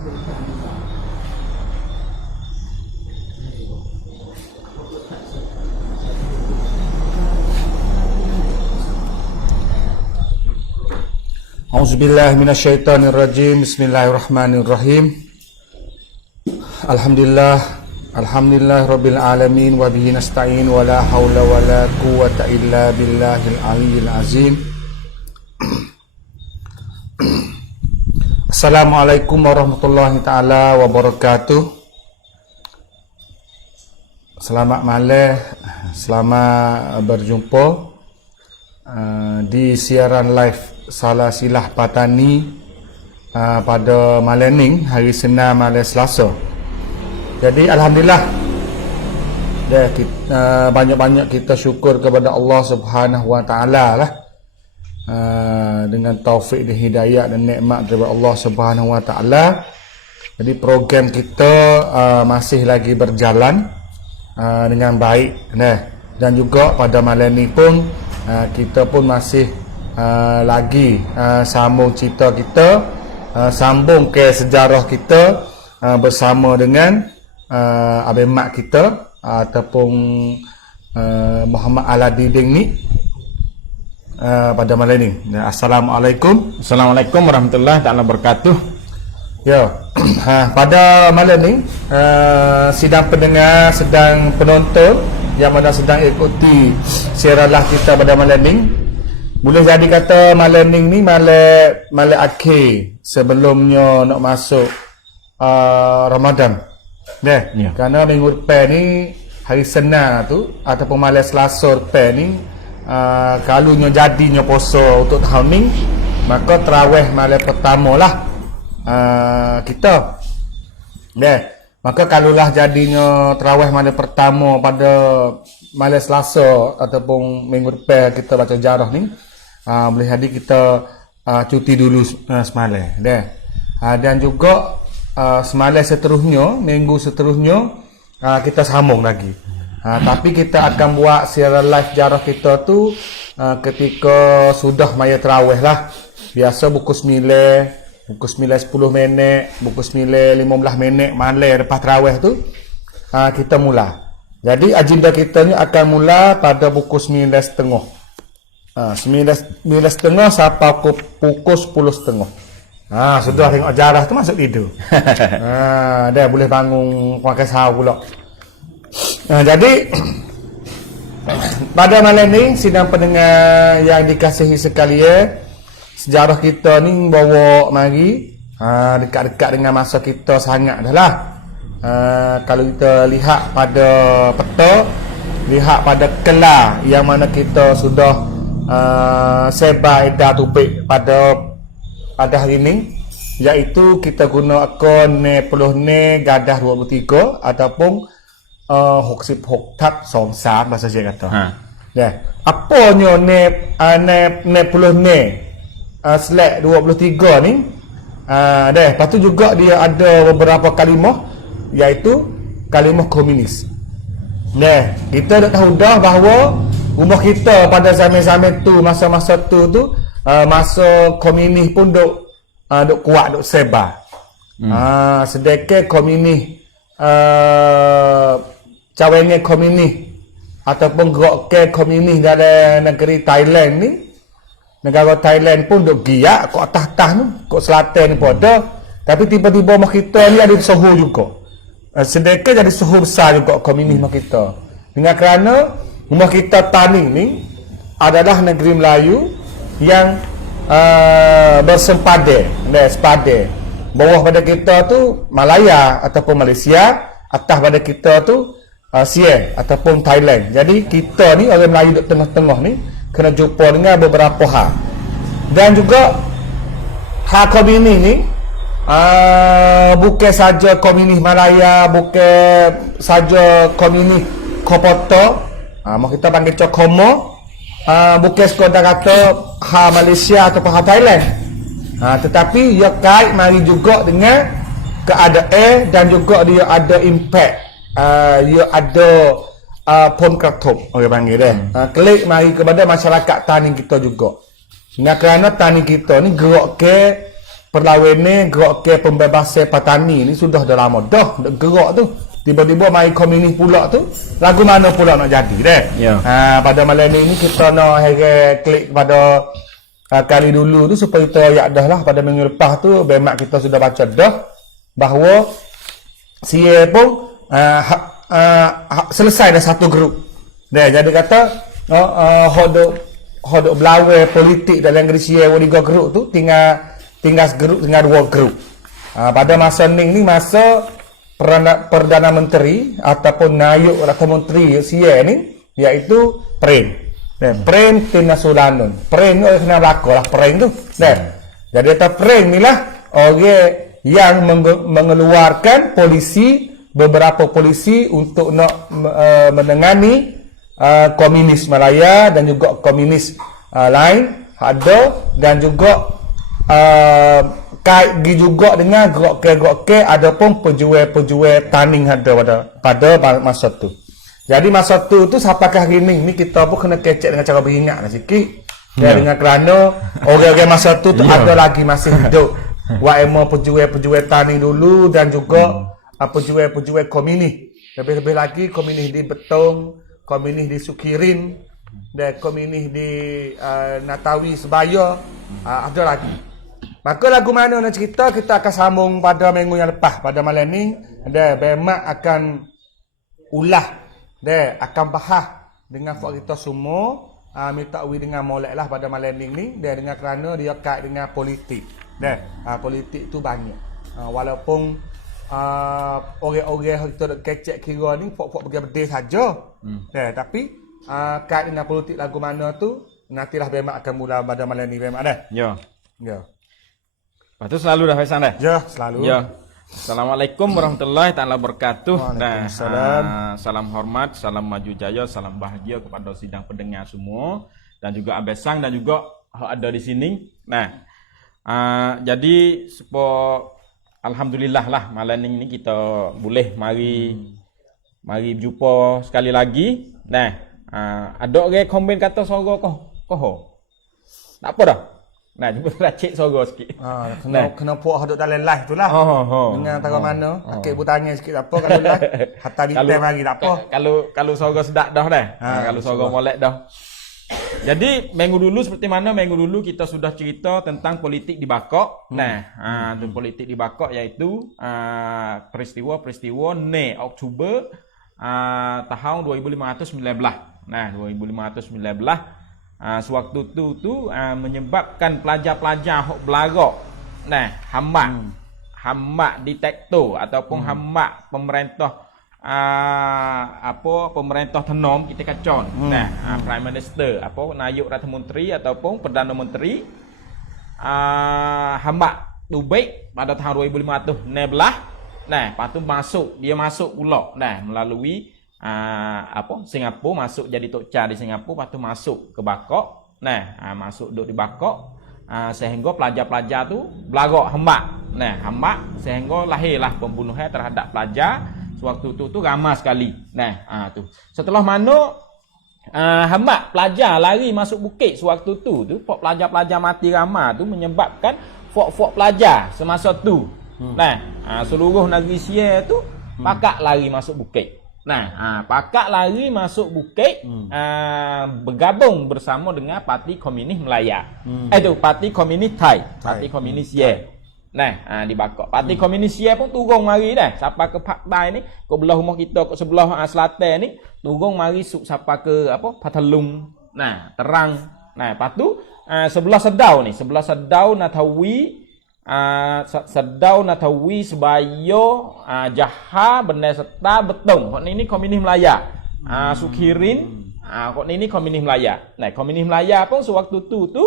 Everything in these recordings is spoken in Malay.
A'udzubillahi minasyaitonirrajim. Bismillahirrahmanirrahim. Alhamdulillah rabbil alamin wa bihi nasta'in wa la haula wa la quwwata illa billahil aliyyil azim. Assalamualaikum warahmatullahi taala wabarakatuh. Selamat malam, selamat berjumpa di siaran live Salasilah Patani pada malam ni, hari Senin malam Selasa. Jadi alhamdulillah, banyak-banyak kita syukur kepada Allah Subhanahu Wa Taala lah, dengan taufik dan hidayah dan nikmat daripada Allah Subhanahu Wa Taala. Jadi program kita masih lagi berjalan dengan baik, dan juga pada malam ni pun kita pun masih lagi sambung cerita kita, sambung ke sejarah kita bersama dengan Abang Mak kita ataupun Muhammad Al-Adidin ni pada malam ni. Assalamualaikum. Assalamualaikum warahmatullahi taala wabarakatuh. Ya, pada malam ni sidang pendengar, sedang penonton yang mana sedang ikuti siaran live kita pada malam ni, boleh jadi kata malam ni malam akhir sebelumnya nak masuk Ramadan. Ya. Kerana minggu depan ni hari Senin tu ataupun malam Selasa depan ni, kalau jadinya puasa untuk tahun ni, maka tarawih malam pertama lah kita. Ya. Maka kalaulah jadinya tarawih malam pertama pada malam Selasa ataupun minggu depan kita baca jarah ni, boleh jadi kita cuti dulu semalam. Dan juga semalam seterusnya, minggu seterusnya kita sambung lagi. Tapi kita akan buat siaran live jarah kita tu ketika sudah maya tarawih lah. Biasa pukul 9, pukul 9.10 minit, pukul 9.15 minit malam lepas tarawih tu kita mula. Jadi agenda kita ni akan mula pada pukul 9.30. 9.30 sampai pukul 10.30. Sudah tengok jarah tu masuk tidur. Dah boleh bangun pakai sahur pula. Jadi pada malam ni, sidang pendengar yang dikasihi sekalian, sejarah kita ni bawa mari dekat-dekat dengan masa kita sangat dah lah. Kalau kita lihat pada peta, lihat pada kelar yang mana kita sudah sebar edar topik pada hari ni, iaitu kita guna akun 10 gadah 23 ataupun 66 23 bahasa saya kata. Apanya 10 slash 23 ni? Lepas tu juga dia ada beberapa kalimah, iaitu kalimah komunis. Kita dah tahu dah bahawa rumah kita pada zaman-zaman tu, masa-masa tu masa komunis pun duk kuat, duk sebar. Sedekah komunis, cawangan komunis ataupun gerak komunis dalam negeri Thailand ni, negara Thailand pun duk giat kat atas-atas ni, kat selatan ni pun ada. Tapi tiba-tiba rumah kita ni ada suhu juga. Sedekah jadi suhu besar juga komunis rumah kita. Dengan kerana rumah kita Taning ni adalah negeri Melayu yang bersempade, sepade. Bawah pada kita tu Malaya ataupun Malaysia, atas pada kita tu Siam ataupun Thailand. Jadi kita ni orang Melayu duduk tengah-tengah ni kena jumpa dengan beberapa hal. Dan juga hal komunis ni bukan saja komunis Malaya, bukan saja komunis Kopoto, kita panggil Cokomo, bukan sekadar kata hal Malaysia ataupun hal Thailand, tetapi ia kait mari juga dengan keadaan dan juga dia ada impact, dia ada pom kratom orang panggil dia, klik mari kepada masyarakat tani kita juga. Dengan kerana tani kita ni gerak ke perlawanan gerak ke pembebasan petani ni sudah dah lama dah gerak tu. Tiba-tiba mai komunis pula tu, lagu mana pula nak jadi deh. Ya. Pada malam ni kita nak klik pada kali dulu tu supaya kita ayat dah lah pada minggu lepas tu bemak kita sudah baca dah bahawa sia pun selesai dah satu grup. Deh jadi kata hodok belawai politik dalam Malaysia 3 grup tu tinggal grup tinggal 2 grup. Pada masa ni masa Perdana Menteri ataupun Nayuk Rata Menteri sia ni iaitu Pren. Pren Tina Sulanun. Pren tu kena berlaku lah Pren tu. Jadi kata Pren ni lah orang yang mengeluarkan beberapa polisi untuk nak menangani komunis Malaya dan juga komunis lain ada dan juga kait juga dengan gerak ke ada pun pejual taning ada pada masa tu. Jadi masa tu sampakah gini ni kita pun kena kecek dengan cara beringat lah sikit. Dengan kerana orang-orang masa tu ada lagi masih hidup. Emo pejual taning dulu dan juga pejual komunis. Lebih-lebih lagi komunis di Betong, komunis di Sukirin dan komunis di Natawi Sebaya ada lagi. Maka lagu mana nak cerita kita akan sambung pada minggu yang lepas pada malam ni. Dan Bemak akan ulah dan akan bahas dengan fak kita semua minta uwi dengan molek lah pada malam ni dan dengan kerana dia kait dengan politik. Dan politik tu banyak. Walaupun orang-orang kita dok kecek kira ni fak-fak berdeh saja. Tapi kait dengan politik lagu mana tu nantilah Bemak akan mula pada malam ni Bemak dah. Ya. Ya. Lepas tu selalu dah Faizan dah? Ya, selalu. Ya. Assalamualaikum warahmatullahi taala wabarakatuh. Waalaikumsalam. Salam hormat, salam maju jaya, salam bahagia kepada sidang pendengar semua dan juga Abesang dan juga ada di sini. Nah, jadi alhamdulillah lah malam ini kita boleh mari berjumpa sekali lagi. Nah, ada orang komen kata suara kau. Tak apa dah. Nah, cuba racik suara sikit. Kena puak hadut dalam live tu lah. Dengan antara mana. Akik bertanya sikit tak apa kalau live. Hatta di time lagi tak apa. Kalau suara sedap dah dah. Kalau suara molek dah. Jadi minggu dulu kita sudah cerita tentang politik di Bakok. Politik di Bakok iaitu peristiwa-peristiwa Oktober tahun 2519. Nah, 2519 sewaktu tu menyebabkan pelajar-pelajar hok belagak hambak detektor ataupun hambak pemerintah pemerintah tenom kita kacon. Prime Minister Nayuk Rata Menteri ataupun Perdana Menteri hambak Dubai pada tahun 2015. Lepas tu dia masuk pula melalui Singapura, masuk jadi Tok Cha di Singapura, lepas tu masuk ke Bakok. Masuk duduk di Bakok sehingga pelajar-pelajar tu belagak hambak sehingga lahirlah pembunuhan terhadap pelajar. Sewaktu tu ramai sekali. Tu. Setelah mana hambak pelajar lari masuk bukit sewaktu tu pelajar-pelajar mati ramai tu menyebabkan fok-fok pelajar semasa tu. Seluruh negeri Sia tu pakak lari masuk bukit. Pakak lari masuk bukit bergabung bersama dengan Parti Komunis Melaya. Parti Komunis Thai, Parti Komunis Sia. Di Bakok. Parti Komunis Sia pun turun mari dah. Sampai ke Pak Dai ni, ke belah rumah kita ke sebelah selatan ni, turun mari sampai ke Patalung. Terang. Lepas tu sebelah Sedau Natawi Sebayo Jaha Benar Serta Betong. Kok ni Komunis Melaya. Sukirin kok ni Komunis Melaya. Komunis Melaya pun sewaktu tu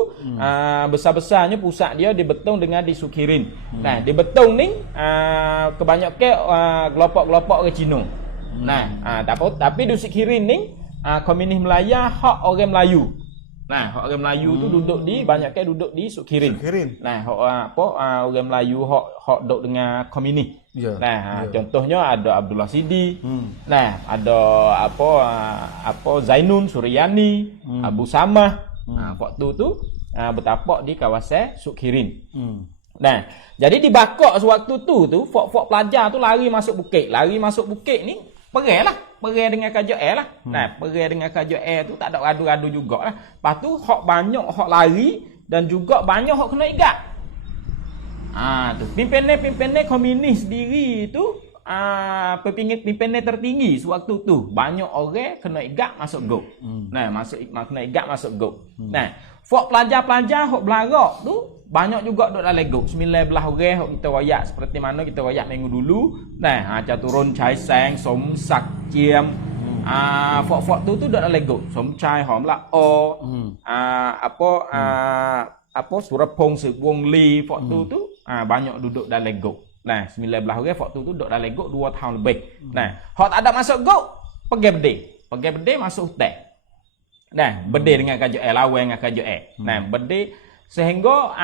besar-besarnya pusat dia di Betong dengan di Sukirin. Di Betong ni kebanyakan kelompok-kelompok orang Cina. Tapi di Sukirin ni Komunis Melaya hak orang Melayu. Orang Melayu tu banyaknya duduk di Sukirin. Orang Melayu hak duduk dengan komunis. Contohnya ada Abdullah Sidi. Ada Zainun Suryani, Abu Samah. Waktu tu bertapak di kawasan Sukirin. Nah, jadi di Bakok sewaktu tu fok-fok pelajar tu lari masuk bukit. Lari masuk bukit ni perai lah. Perai dengan KJL lah. Nah, perai dengan KJL tu tak ada radu-radu jugalah. Lepas tu hok banyak hok lari dan juga banyak hok kena igat. Tu pimpinan komunis sendiri tu pimpinan tertinggi sewaktu tu banyak orang kena igat masuk go. Nah, kena igat masuk go. Nah, fok pelajar-pelajar hok belagak tu banyak juga duk dalam go. 19 orang hok kita wayak seperti mana kita wayak minggu dulu. Nah, Caturun Chai Sang, Som Sak Chiem. Fok-fok tu duk dalam go. Som Chai Hom La O. Apa Surapong Wong Li fok tu banyak duduk dalam go. Nah, 19 orang fok tu duduk dalam go 2 tahun lebih. Nah, hok tak ada masuk go, pergi bede masuk hotel. Nah, bede dengan KJL, lawan dengan KJL. Nah, bede sehingga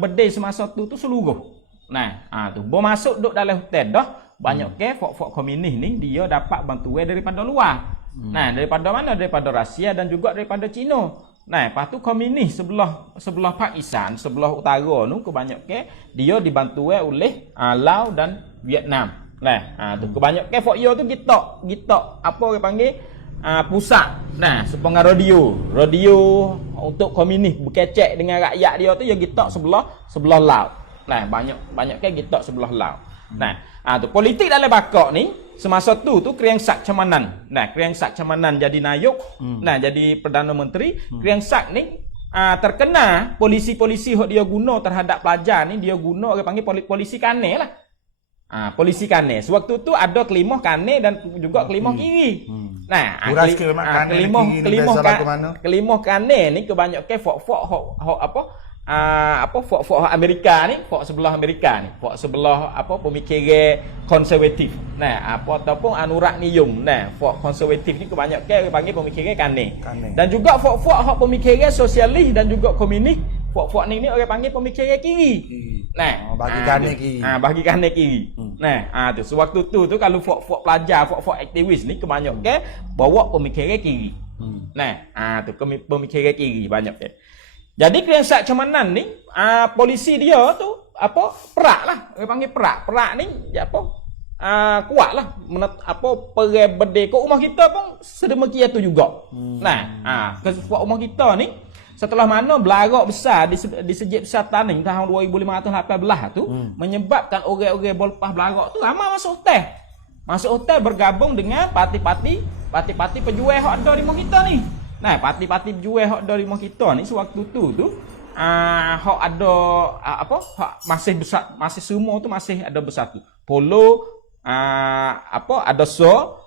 bede semasa tu seluruh. Nah, tu bo masuk duduk dalam hotel dah banyak ke fok-fok komunis ni dia dapat bantuan daripada luar. Nah, daripada mana? Daripada Rusia dan juga daripada China. Nah, lepas tu komunis sebelah Pakistan, sebelah utara tu kebanyakan dia dibantu oleh Laos dan Vietnam. Nah, tu kebanyakan fok yo tu kita apa orang panggil pusat. Nah, sepengar radio untuk komunis berkecek dengan rakyat dia tu ya kita sebelah Laos. Nah, banyak kita sebelah Laos. Nah, tu politik dalam Bakok ni semasa tu Krieng Sak Chamanan. Nah, Krieng Sak Chamanan jadi nayuk, nah jadi Perdana Menteri. Krieng Sak ni terkena polisi-polisi hok dia guna terhadap pelajar ni, dia guna orang panggil polisi kane lah. Polisi kane. Sewaktu tu ada kelimah kane dan juga kelimah kiri. Nah, kelimah kane ni kebanyakan fok-fok hok fok Amerika ni, fok sebelah Amerika ni, fok sebelah pemikiran konservatif. Nah, ataupun anurak niyum. Nah, fok konservatif ni kebanyakan orang panggil pemikiran kane. Dan juga fok hok pemikiran sosialis dan juga komunis, fok ni orang panggil pemikiran kiri. Nah, bagi kane kiri. Nah, tu sewaktu tu kalau fok pelajar, fok aktivis ni kebanyakan bawa pemikiran kiri. Nah, tu pemikiran kiri banyak ke. Jadi Krieng Sak Chamanan ni polisi dia tu perak lah, orang panggil perak. Perak ni kuat lah perai bede ke rumah kita pun sedemikian tu juga. Nah, ke rumah kita ni setelah mana belarak besar di sejak besar Taning tahun 2518 tu menyebabkan orang-orang berlepas belarak tu ramai masuk hotel. Masuk hotel bergabung dengan parti-parti pejuang hak ada di rumah kita ni. Nah, parti-parti pejuang hak ada di rumah kita ni sewaktu tu hak ada hak masih besar, masih semua tu masih ada besar tu. Polo ada so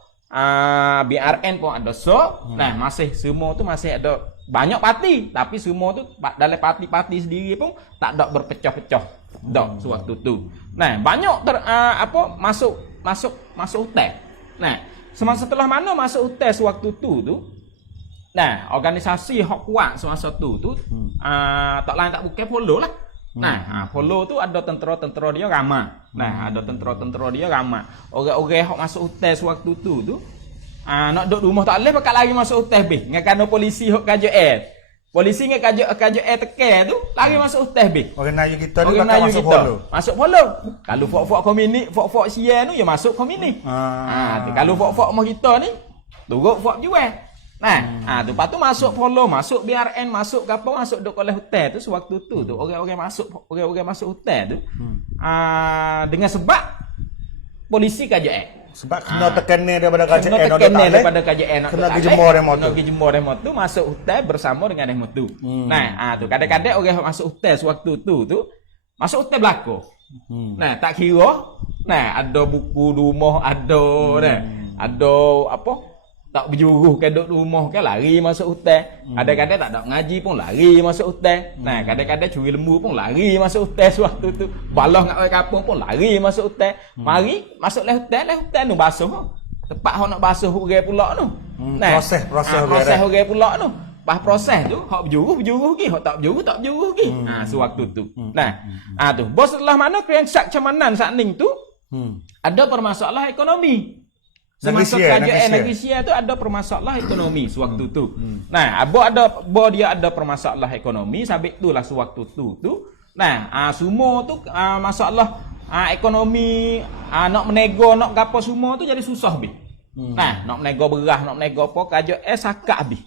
BRN pun ada so. Nah, masih semua tu masih ada banyak parti, tapi semua tu dalam parti-parti sendiri pun tak ada berpecah-pecah dak sewaktu tu. Nah, banyak masuk hotel. Nah, setelah mana masuk hotel sewaktu tu nah, organisasi hak kuat semasa tu tak lain tak bukan Polo lah. Nah, Polo tu ada tentera-tentera dia ramai. Nah, ada tentera-tentera dia ramai. Orang-orang hak masuk hotel sewaktu tu nak duduk rumah tak boleh pakai lari masuk hotel be. Ngakano polisi hak KJL. Polisi dengan KJL tekan tu lari masuk hotel be. Orang Melayu kita ni bakal masuk Polo. Masuk Polo. Kalau fok-fok komunik, fok-fok sian tu ya masuk komunik. Kalau fok-fok rumah kita ni turut fok jual. Nah, tu lepas tu masuk Polo, masuk BRN, masuk gapo, masuk duk oleh hotel tu sewaktu tu orang-orang masuk hotel tu dengan sebab polisi KJL. Sebab kena tekanan daripada KJL, kena dijemur demo tu masuk hotel bersama dengan demo tu. Nah, tu kadang-kadang orang masuk hotel sewaktu tu masuk hotel belako. Nah, tak kira ada buku rumah ada tak berjuruh ke duduk rumah ke lari masuk hotel. Kadang-kadang tak ada ngaji pun lari masuk hotel. Nah, kadang-kadang curi lembu pun lari masuk hotel sewaktu tu. Balah ngak orang kampung pun lari masuk hotel. Mari masuk hotel tu basuh. Tempat hok nak basuh orang pula tu. Nah, proses orang pula tu. Pas proses tu hok berjuruh lagi, hok tak berjuruh lagi. Sewaktu tu. Nah, tu bos setelah mana Krieng Sak Chamanan sak ning tu ada permasalahan ekonomi. Semasa kerajaan negeri Sia tu ada permasalahan ekonomi sewaktu tu. Nah, dia ada permasalahan ekonomi sabit itulah sewaktu tu Nah, semua tu masalah ekonomi nak menego nak gapo semua tu jadi susah habis. Nah, nak menego beras, nak menego apa kajo sakak habis.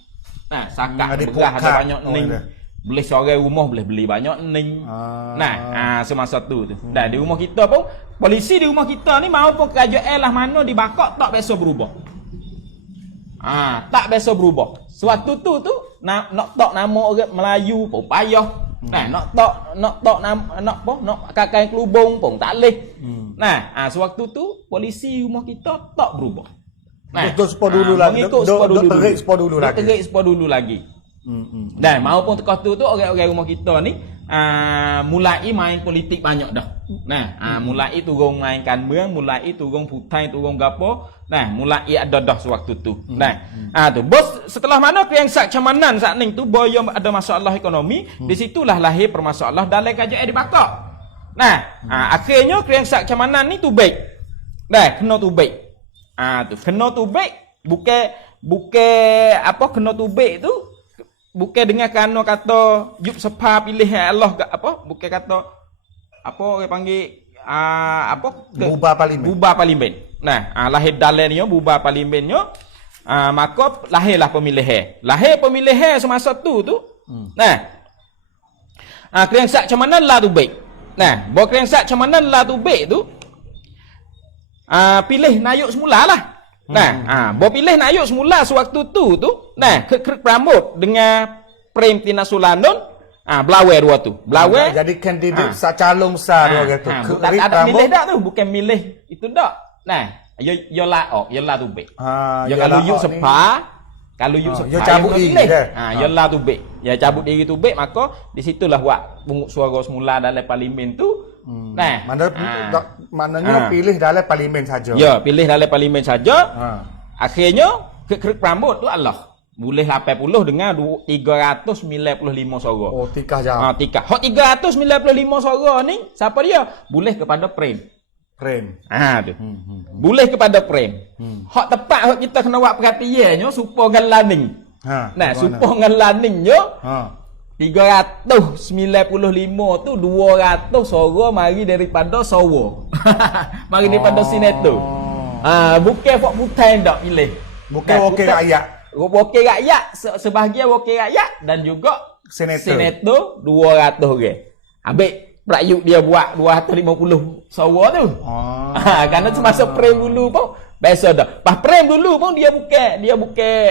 Nah, sakak beras ada banyak ning. Boleh seorang rumah boleh beli banyak ning. Nah, semasa tu. Dan di rumah kita pun polisi di rumah kita ni maupun kajo lah mana dibakar tak biasa berubah. Tak biasa berubah. Sewaktu tu nak tak nama orang Melayu pun payah. Nah, nak kakai kelubung pun tak leh. Nah, sewaktu tu polisi rumah kita tak berubah. Nah, betul spor dulu lagi. Terik spor dulu lagi. Dan maupun tekah tu orang-orang rumah kita ni mulai main politik banyak dah. Nah, mulai turun main kanbang, mulai turun putai, turun gapo. Nah, mulai ada dah sewaktu tu. Nah, tu bos setelah mana kriangsak camanan saat ning tu boyo ada masalah ekonomi, di situlah lahir permasalahan dalam KJR dibakar. Nah, akhirnya kriangsak camanan ni tu baik. Dah kena tu baik. Tu kena tu baik bukan apa kena tu baik tu bukan dengan kerana kata yup sepa pilih Allah ke apa bukan kata apa orang panggil bubar parlimen. Nah, lahir dalamnya bubar parlimennya maka lahirlah pemilihan. Lahir pemilihan semasa tu. Nah, kriangsak camanan lah tu baik. Nah, bo kriangsak camanan lah tu baik tu pilih nayuk semula lah. Nah, bo pilih nayuk semula sewaktu tu. Nah, Krek Pramod dengan Prem Tina Sulandon, Blawe dua tu. Blawe jadi kandidat calon besar dua gitu. Tak ada milih dak tu, bukan milih itu dak. Nah, yo lah tu baik. Yo kalau yuk sepa, yo cabut diri. Yo lah tu baik. Ya cabut diri tu baik, maka di situlah buat pungut suara semula dalam parlimen tu. Nah, maknanya pilih dalam parlimen saja. Ya, pilih dalam parlimen saja. Akhirnya Krek Pramod tu Allah boleh 80 dengan 395 suara. Oh, tikah jauh. Tikah. Hak 395 suara ni siapa dia? Boleh kepada Prem. Tu. Boleh kepada Prem. Hak tepat hak kita kena buat perhatiannya supaya ngalaning. Nah, supaya ngalaningnya 395 tu 200 suara mari daripada Sawo. Mari daripada Sineto. Bukan Fok Putai ndak pilih. Bukan wakil rakyat. Wakil rakyat, sebahagian wakil rakyat dan juga Senator 200 orang. Habis Prayuk dia buat 250 suara tu. Kerana semasa Prem dulu pun biasa dah. Pas Prem dulu pun dia bukan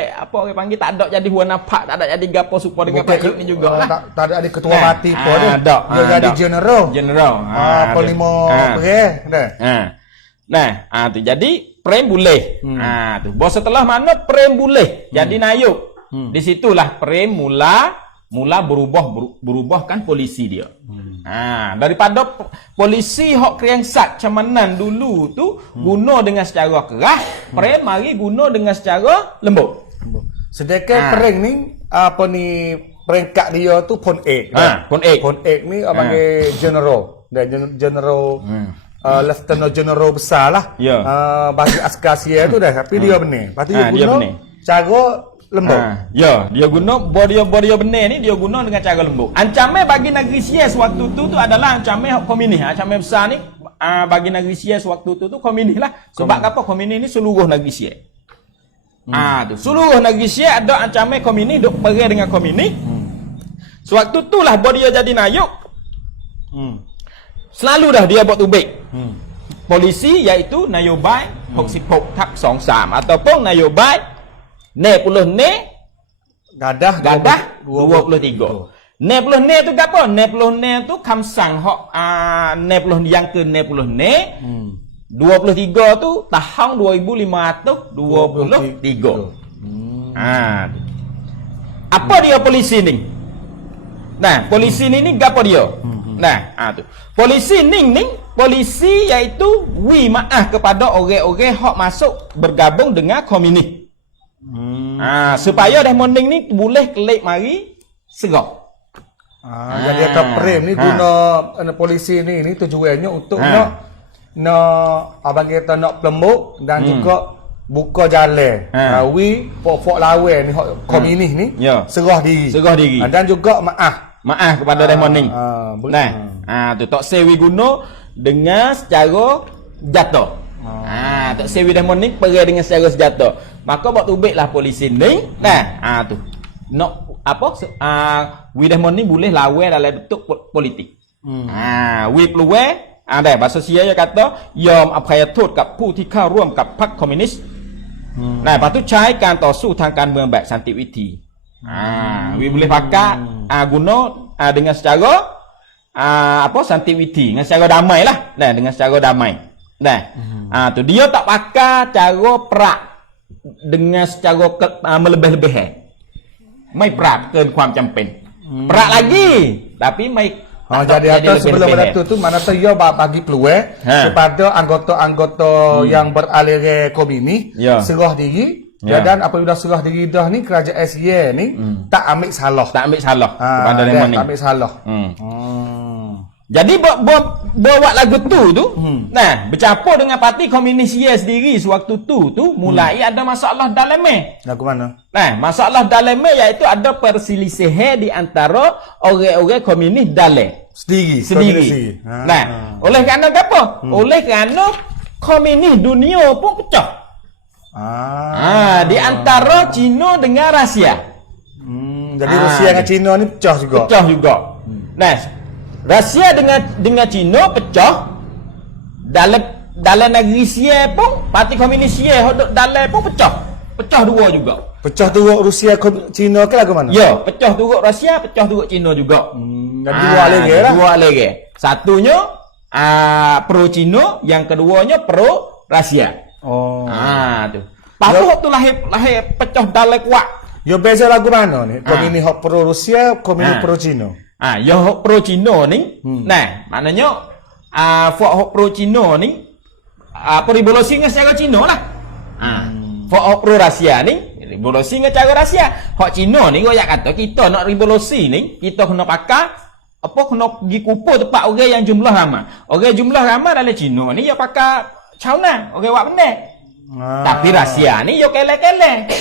apa orang panggil tak ada jadi huan napak, tak ada jadi gapo supaya dengan Prayuk ni jugalah. Tak ada jadi ketua parti pun dia. Dia jadi general. Apa 5 perih dah. Nah, tu jadi Prem boleh. Tu. Bos setelah mana Prem boleh jadi nayuk. Di situlah Prem mula berubah kan polisi dia. Daripada polisi hok kriangsak camanan dulu tu guna dengan secara keras, Prem mari guna dengan secara lembut. Sedangkan Prem ni apa ni peringkat dia tu pon ek. Pon ek ni panggil general. Dan general Lieutenant General besar lah. Bagi askar sia tu dah. Tapi dia benar. Lepas tu dia guna cara lembut. Dia guna body benar ni dia guna dengan cara lembut. Ancaman bagi negeri sia sewaktu tu adalah ancaman komunis. Ancaman besar ni bagi negeri sia sewaktu tu komunis lah. Sebab apa komunis ni seluruh negeri sia. Tu seluruh negeri sia ada ancaman komunis duk perang dengan komunis. Sewaktu tu lah body dia jadi nayuk. Selalu dah dia buat tubik. Polisi iaitu nayobai 66 / 23 ataupun nayobai 90 gadah 23. 90 tu gapo? 90 tu kamsang hok 90 yang ke 90 23 tu tahun 2523. Apa dia polisi ni? Nah, polisi ni gapo dia? Nah, tu. Polisi polisi iaitu maaf kepada orang-orang hok masuk bergabung dengan komunis. Supaya dah morning ni boleh kelik mari serah. Jadi akan Prem ni guna polisi ni tujuannya untuk nak abang kita nak pelembut dan juga buka jalan. Pok lawan ni komunis ni serah diri. Dan juga maaf kepada dah morning. Nah, Tu Tok Sewi guna dengan secara jatuh. Tok Sewi Desmond ni pergi dengan secara senjata. Maka buat tubiklah polisi ni. Tu. Nak apa? Wi Desmond ni boleh lawan dalam bentuk politik. Wi peluang ada bahasa Sia kataยอมอภัยโทษกับผู้ที่เข้าร่วมกับพรรคคอมมิวนิสต์ปัจจุบันใช้การต่อสู้ทางการเมืองแบบสันติวิธีWi boleh pakai guna dengan secara apa santiwiti dengan secara damai lah dengan secara damai tu dia tak pakai cara perak dengan secara melebih-lebih mai perak เกินความจำเป็น perak lagi tapi mai jadi atau sebelum beratur tu mana tu ia bagi peluang kepada anggota-anggota yang beralih ke komunis serah diri. Dan apabila serah diri dah ni kerajaan SY ni tak ambil salah kepada Lemon ni. Tak ambil salah. Jadi buat lagu tu bercampur dengan parti komunis SY sendiri sewaktu tu mulai ada masalah dalam lagu mana? Masalah dalam iaitu ada perselisihan di antara orang-orang komunis dalam sendiri. Oleh kerana apa? Oleh kerana komunis dunia pun pecah. Di antara Cina dengan Rusia. Jadi Rusia dengan Cina ni pecah juga. Rusia dengan Cina pecah. Dalam negeri Sia pun parti komunis Sia dalam pun pecah. Pecah dua juga. Pecah turut Rusia Cina ke lagu mana? Ya, pecah turut Rusia, pecah turut Cina juga. Jadi dua lagi lah. Dua lagi. Satunya pro Cina, yang keduanya pro Rusia. Tu. Lepas tu lahir pecah dalam kuat. Yo beza lagu mana ni? Komunis hok pro Rusia, komunis pro Cina. Yo hok pro Cina ni. Maknanya hok pro Cina ni apa revolusi dengan secara Cina lah. Hok pro Rusia ni revolusi dengan cara Rusia. Hok Cina ni goyak kata kita nak revolusi ni, kita kena pakai kena pergi kumpul tempat orang yang jumlah ramai. Orang jumlah ramai dalam Cina ni dia pakai China, orang buat benda. Tapi Rusia ni yo kelek-kelek.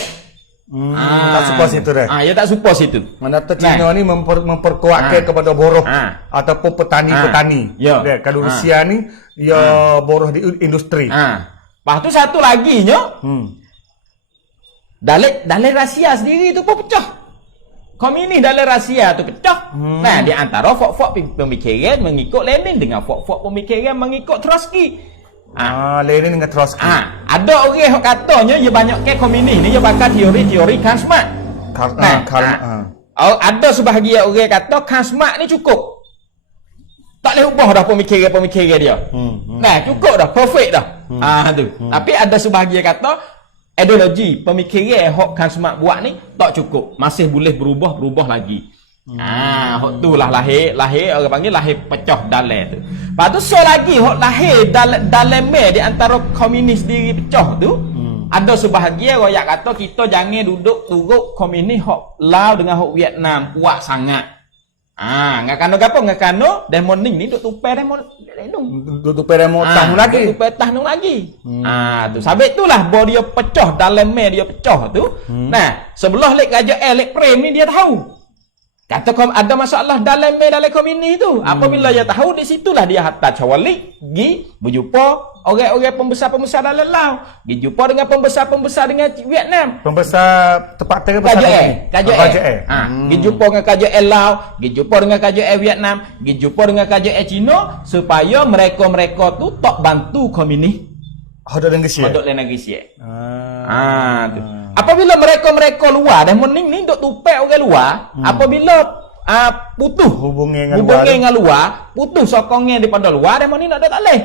Tak support situ dah. Ya tak support situ. Mana tu Cina ni memperkuatkan kepada buruh ataupun petani-petani. Kalau Rusia ni ya buruh di industri. Lepas tu satu lagi nya. Dalam Rusia sendiri tu pun pecah. Komunis dalam Rusia tu pecah. Di antara fok-fok pemikiran mengikut Lenin dengan fok-fok pemikiran mengikut Trotsky. Lenin dengan Trotsky. Ada orang yang katanya dia banyak ke komunis ni dia pakai teori-teori Karl Marx. Ada sebahagian orang kata Karl Marx ni cukup. Tak boleh ubah dah pemikiran dia. Cukup dah, perfect dah. Tu. Tapi ada sebahagian kata ideologi pemikiran yang Karl Marx buat ni tak cukup, masih boleh berubah lagi. Hok tu lah lahir orang panggil lahir pecah dalam tu. Lepas tu so lagi hok lahir dalam di antara komunis diri pecah tu. Ada sebahagian royak kata kita jangan duduk turut komunis hok Lao dengan hok Vietnam kuat sangat. Ngakano gapo ngakano Desmond ni duk tupai Desmond tahun lagi. Tupai tahun lagi. Tu sabit itulah bahawa dia pecah dalam dia pecah tu. Sebelah lek kerajaan lek Prem ni dia tahu. Kata ada masalah dalam komunis tu. Apabila dia tahu di situlah dia hantar cawalik pergi berjumpa orang-orang pembesar-pembesar dalam Laos. Pergi jumpa dengan pembesar-pembesar dengan Vietnam. Pembesar tempat KJL. Pergi jumpa dengan KJL Laos, pergi jumpa dengan KJL Vietnam, pergi jumpa dengan KJL Cina supaya mereka-mereka tu tak bantu komunis. Hodok negeri Siak. Tu. Apabila mereka luar Desmond ni duk tupai orang luar, apabila putus hubungan dengan luar, putus sokongan daripada luar, Desmond ni nak tak boleh.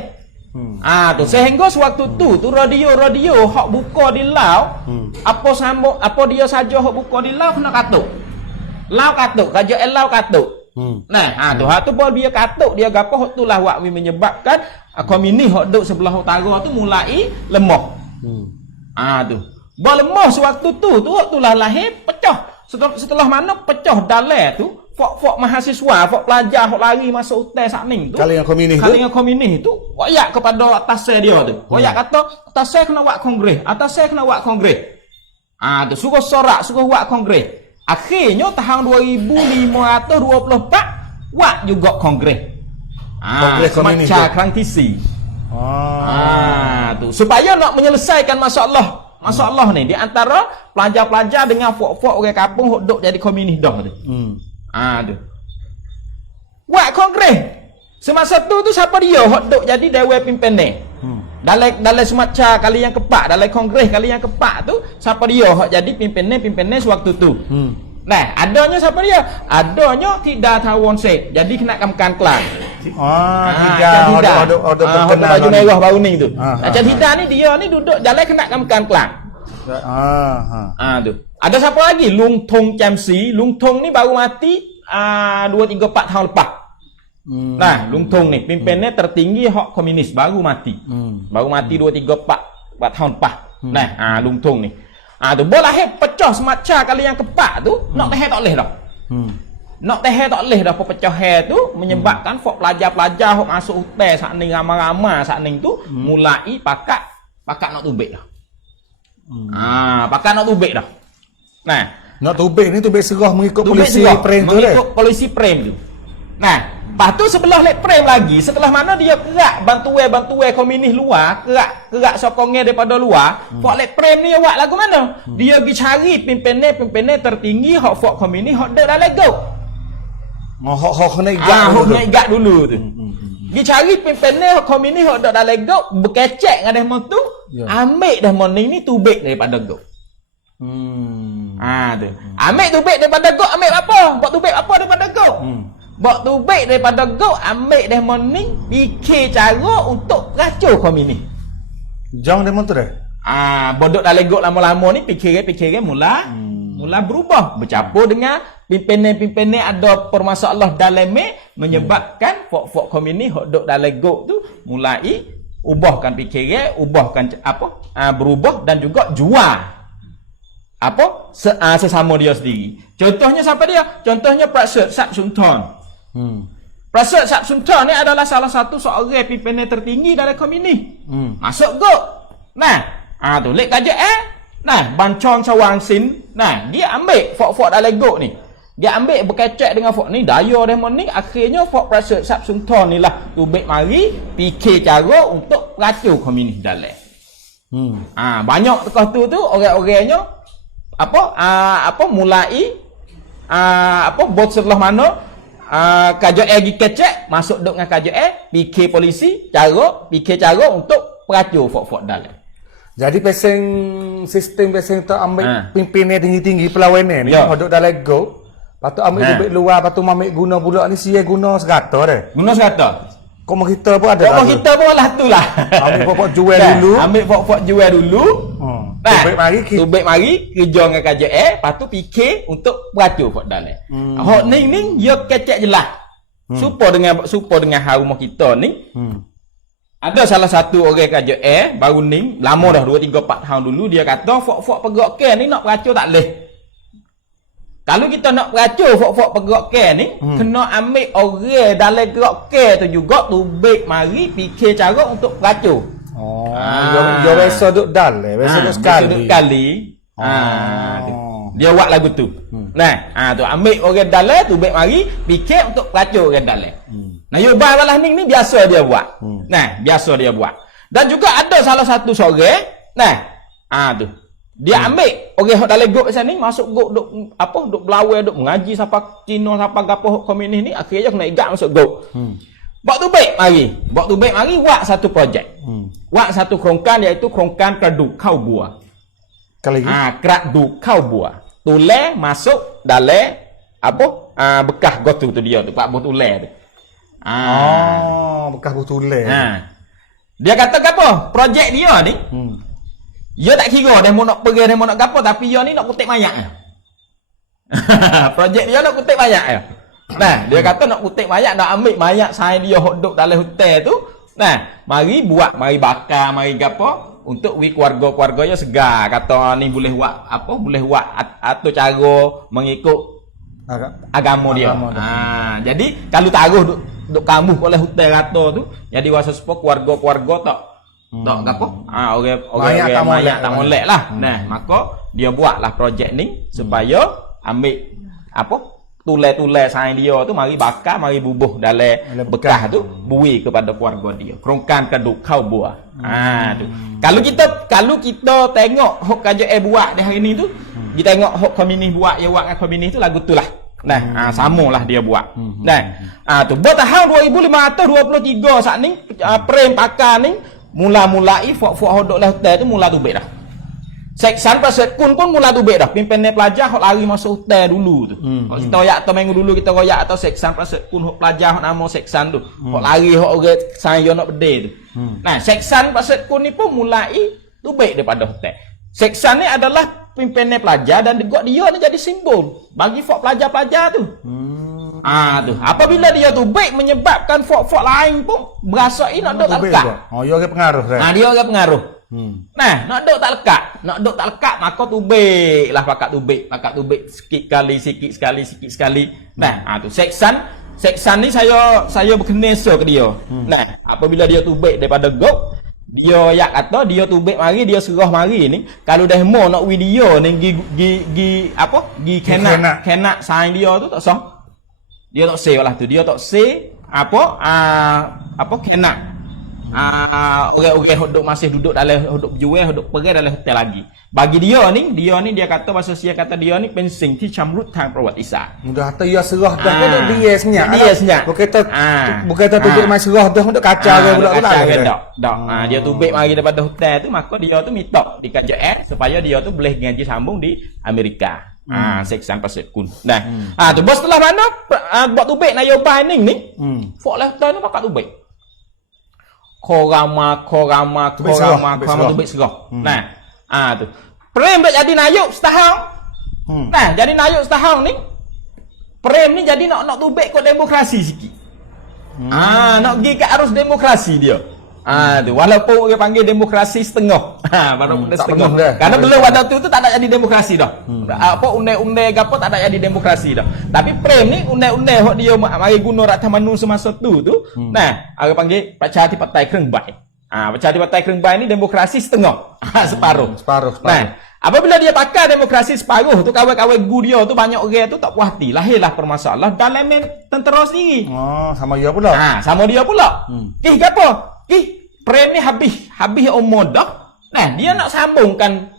Tu sehingga sewaktu tu radio hak buka di Laos, apa dia saja hak buka di Laos kena katuk. Laos katuk, KJL Laos katuk. Tu baru dia katuk, dia gapo hak tulah wak menyebabkan komunis hak duk sebelah utara tu mulai lemah. Tu. Lemah sewaktu tu lah lahir pecah. Setelah mana pecah dalam tu, fok mahasiswa, fok pelajar, fok lari masuk hotel sakning tu. Kali yang komunis tu, wayak kepada atas dia tu. Wayak kata atas saya kena buat kongres. Tu suruh sorak, suruh buat kongres. Akhirnya tahun 2524 buat juga kongres. Kongres Komunis semacam tu. klantisi. Ah. Tu supaya nak menyelesaikan masalah ni di antara pelajar-pelajar dengan fok-fok orang kampung hok duk jadi komunis dah tu. Tu. Buat kongres. Semasa tu siapa dia hok duk jadi dewan pimpinan. Dalam semacam kali yang keempat, dalam kongres kali yang keempat tu siapa dia hok jadi pimpinan sewaktu tu. Nah, adanya siapa dia? Adanya Tidak Tawon Sek. Jadi kena kamkan kelas. Tidak. Ada berkenal baju merah baru ni tu. Ah, Macam Tidak ni dia ni duduk jalan kena kamkan kelas. Tu. Ada siapa lagi? Lung Thong Chamsi. Lung Thong ni baru mati 2 3 4 tahun lepas. Nah, Lung Thong ni pimpinnya tertinggi hak komunis baru mati. Baru mati 2 3 4 tahun lepas. Nah, Lung Thong ni. Tu bola hek pecah semacam kali yang keempat tu, nak teh tak boleh dah. Nak teh tak boleh dah pecah he tu menyebabkan fok pelajar-pelajar hok masuk hotel sat ni ramai-ramai sat ni tu mulai pakat nak tubik dah. Pakat nak tubik dah. Nah, nak tubik ni tubik serah mengikut tubik polisi serah, prem tu mengikut polisi prem tu. Nah, lepas tu sebelah lek prem lagi, setelah mana dia kerak bantuan komunis luar, kerak sokongnya daripada luar, fok lek prem ni awak lagu mana? Dia pergi cari pimpinan tertinggi hok fok komunis hok dak dalam go. Hok kena igat dulu tu. Dia cari pimpinan hok komunis hok dak dalam go, berkecek dengan demo tu, ambil demo ni tubik daripada go. Tu. Ambil tubik daripada go, ambil apa? Buat tubik apa daripada go? Buat tubik daripada go, ambil demo ni, fikir cara untuk racun komunis. Jang demo tu dah. Bodok dalam go lama-lama ni fikir mula berubah, bercampur dengan pimpinan ada permasalah dalam menyebabkan fok-fok komunis hok duk dalam go tu mulai ubahkan fikir, berubah dan juga jual sesama dia sendiri. Contohnya siapa dia? Contohnya Prasut Sap Sunthon. Prasut Sap Sunthon ni adalah salah satu seorang pimpinan tertinggi dalam komunis. Masuk go. Tu lek KJL. Bancong Sawang Sin. Dia ambil fok-fok dalam go ni. Dia ambil berkecek dengan fok ni, daya demo ni, akhirnya fok Prasut Sap Sunthon ni lah tubik mari fikir cara untuk racun komunis dalam. Banyak tokoh tu orang-orangnya mulai bot sebelah mana KJL pergi kecek masuk duk dengan KJL fikir polisi fikir cara untuk peracun fok-fok dalam. Jadi sistem tu ambil pimpinan tinggi-tinggi perlawanan ni duk dalam go. Lepas tu ambil tubik luar, lepas tu ambil guna pula ni sia guna serata dah. Guna serata. Komo kita pun ada. Komo kita pun lah tu lah. Ambil pokok jual dulu. Ambil pokok jual dulu. Tubik mari kerja dengan KJL, lepas tu fikir untuk peracun fok dalam. Hok ni dia kecek jelas. Supaya dengan rumah kita ni. Ada salah satu orang KJL baru ni, lama dah 2 3 4 tahun dulu dia kata fok-fok pegawai ken ni nak peracun tak leh. Kalau kita nak peracun fok-fok pegawai ken ni, kena ambil orang dalam gerak ken tu juga tubik mari fikir cara untuk peracun. Dia biasa duduk dalam, biasa duduk sekali. Dia buat lagu tu. Tu ambil orang dalam tubik mari fikir untuk peracun orang dalam. Nayubai balah ni biasa dia buat. Biasa dia buat. Dan juga ada salah satu seorang, tu. Dia ambil orang hok dalam group sana ni masuk group duk belawai duk mengaji siapa Cina siapa gapo komunis ni akhirnya kena igat masuk group. Buat tubik mari buat satu projek. Buat satu kerongkan iaitu kerongkan Kradu Kau Bua. Kali Kradu Kau Bua. Tule masuk dalam bekas gotu tu dia tu, pak botule tu. Bekas botule. Dia kata gapo? Projek dia ni. Dia tak kira dia mau nak pergi dia mau nak gapo tapi dia ni nak kutip mayat. Projek dia nak kutip mayat. Dia kata nak kutip mayat, nak ambil mayat saya dia duduk dalam hotel tu. Mari bakar, mari gapo untuk keluarga-keluarganya segar. Kata ni boleh buat boleh buat atau cara mengikut agama dia. Jadi kalau taruh duk kamu oleh hotel rata tu, jadi wasa sepo keluarga-keluarga tak gapo? Orang mayat tak molek lah. Maka dia buatlah projek ni supaya ambil tule-tule sayang dia tu mari bakar, mari bubuh dalam bekas tu, bui kepada keluarga dia. Kerongkan keduk kau buah. Tu. Kalau kita tengok hok KJL buat di hari ni tu, kita tengok hok komunis buat, dia buat dengan komunis tu lagu tu lah. Samalah dia buat. Tu buat tahun 2523 saat ni prem pakar ni mula-mulai fok-fok hodok lah hotel tu mula tubik dah. Seksan Pasir Kun pun mula tubik dah. Pimpin pelajar hok lari masuk hotel dulu tu. Kita royak atau minggu dulu kita royak atau Seksan Pasir Kun hok pelajar hok nama Seksan tu. Hok lari hok orang saya nak berde tu. Seksan Pasir Kun ni pun mulai tubik daripada hotel. Seksan ni adalah pimpinnya pelajar dan dia ni jadi simbol bagi fok pelajar-pelajar tu. Tu. Apabila dia tu baik menyebabkan fok-fok lain pun berasai nak duk tak lekat. Dia orang pengaruh dah. Dia orang pengaruh. Nak duk tak lekat. Nak duk tak lekat maka tubik lah pakat tubik sikit sekali. Tu Seksan ni saya berkenesa ke dia. Apabila dia tubik daripada gok dia kata dia tubik mari dia serah mari ni kalau demo nak video ni gi kenak sign dia tu tak sah dia tak say lah tu dia tak say kenak orang-orang duduk masih duduk dalam duduk jual duduk pergi dalam hotel lagi bagi dia ni dia kata bahasa Sia kata dia ni pensing ti camrut tang perwatisan mudah kata ia serah dah kan dia senyap bukan tubik mai serah dah untuk kacau dia pula dia tubik mari daripada hotel tu maka dia tu minta di KJL supaya dia tu boleh ngaji sambung di Amerika. Seksan Pasir Kun. Tu bos setelah mana buat tubik nayobah ni fok lah hotel tu pakat tubik. Korama tubik serah. Tu. Prem dah jadi nayuk setahun. Jadi nayuk setahun ni Prem ni jadi nak tubik kot demokrasi sikit. Nak pergi ke arus demokrasi dia. Tu walaupun orang panggil demokrasi setengah. Baru setengah. Karena belum waktu tu tak ada jadi demokrasi dah. Undai-undai gapo tak ada jadi demokrasi dah. Tapi Prem ni undai-undai hok dia mari guna Rathamanu semasa tu. Orang panggil Pachati Partai Krengbai. Pachati Partai Krengbai ni demokrasi setengah. Separuh. Apabila dia pakai demokrasi separuh tu kawan-kawan gu dia tu banyak orang tu tak puas hati. Lahirlah permasalahan dalam tentera sendiri. Sama dia pula. Sama dia pula. Gapo? Prem ni habis umur dah. Dia nak sambungkan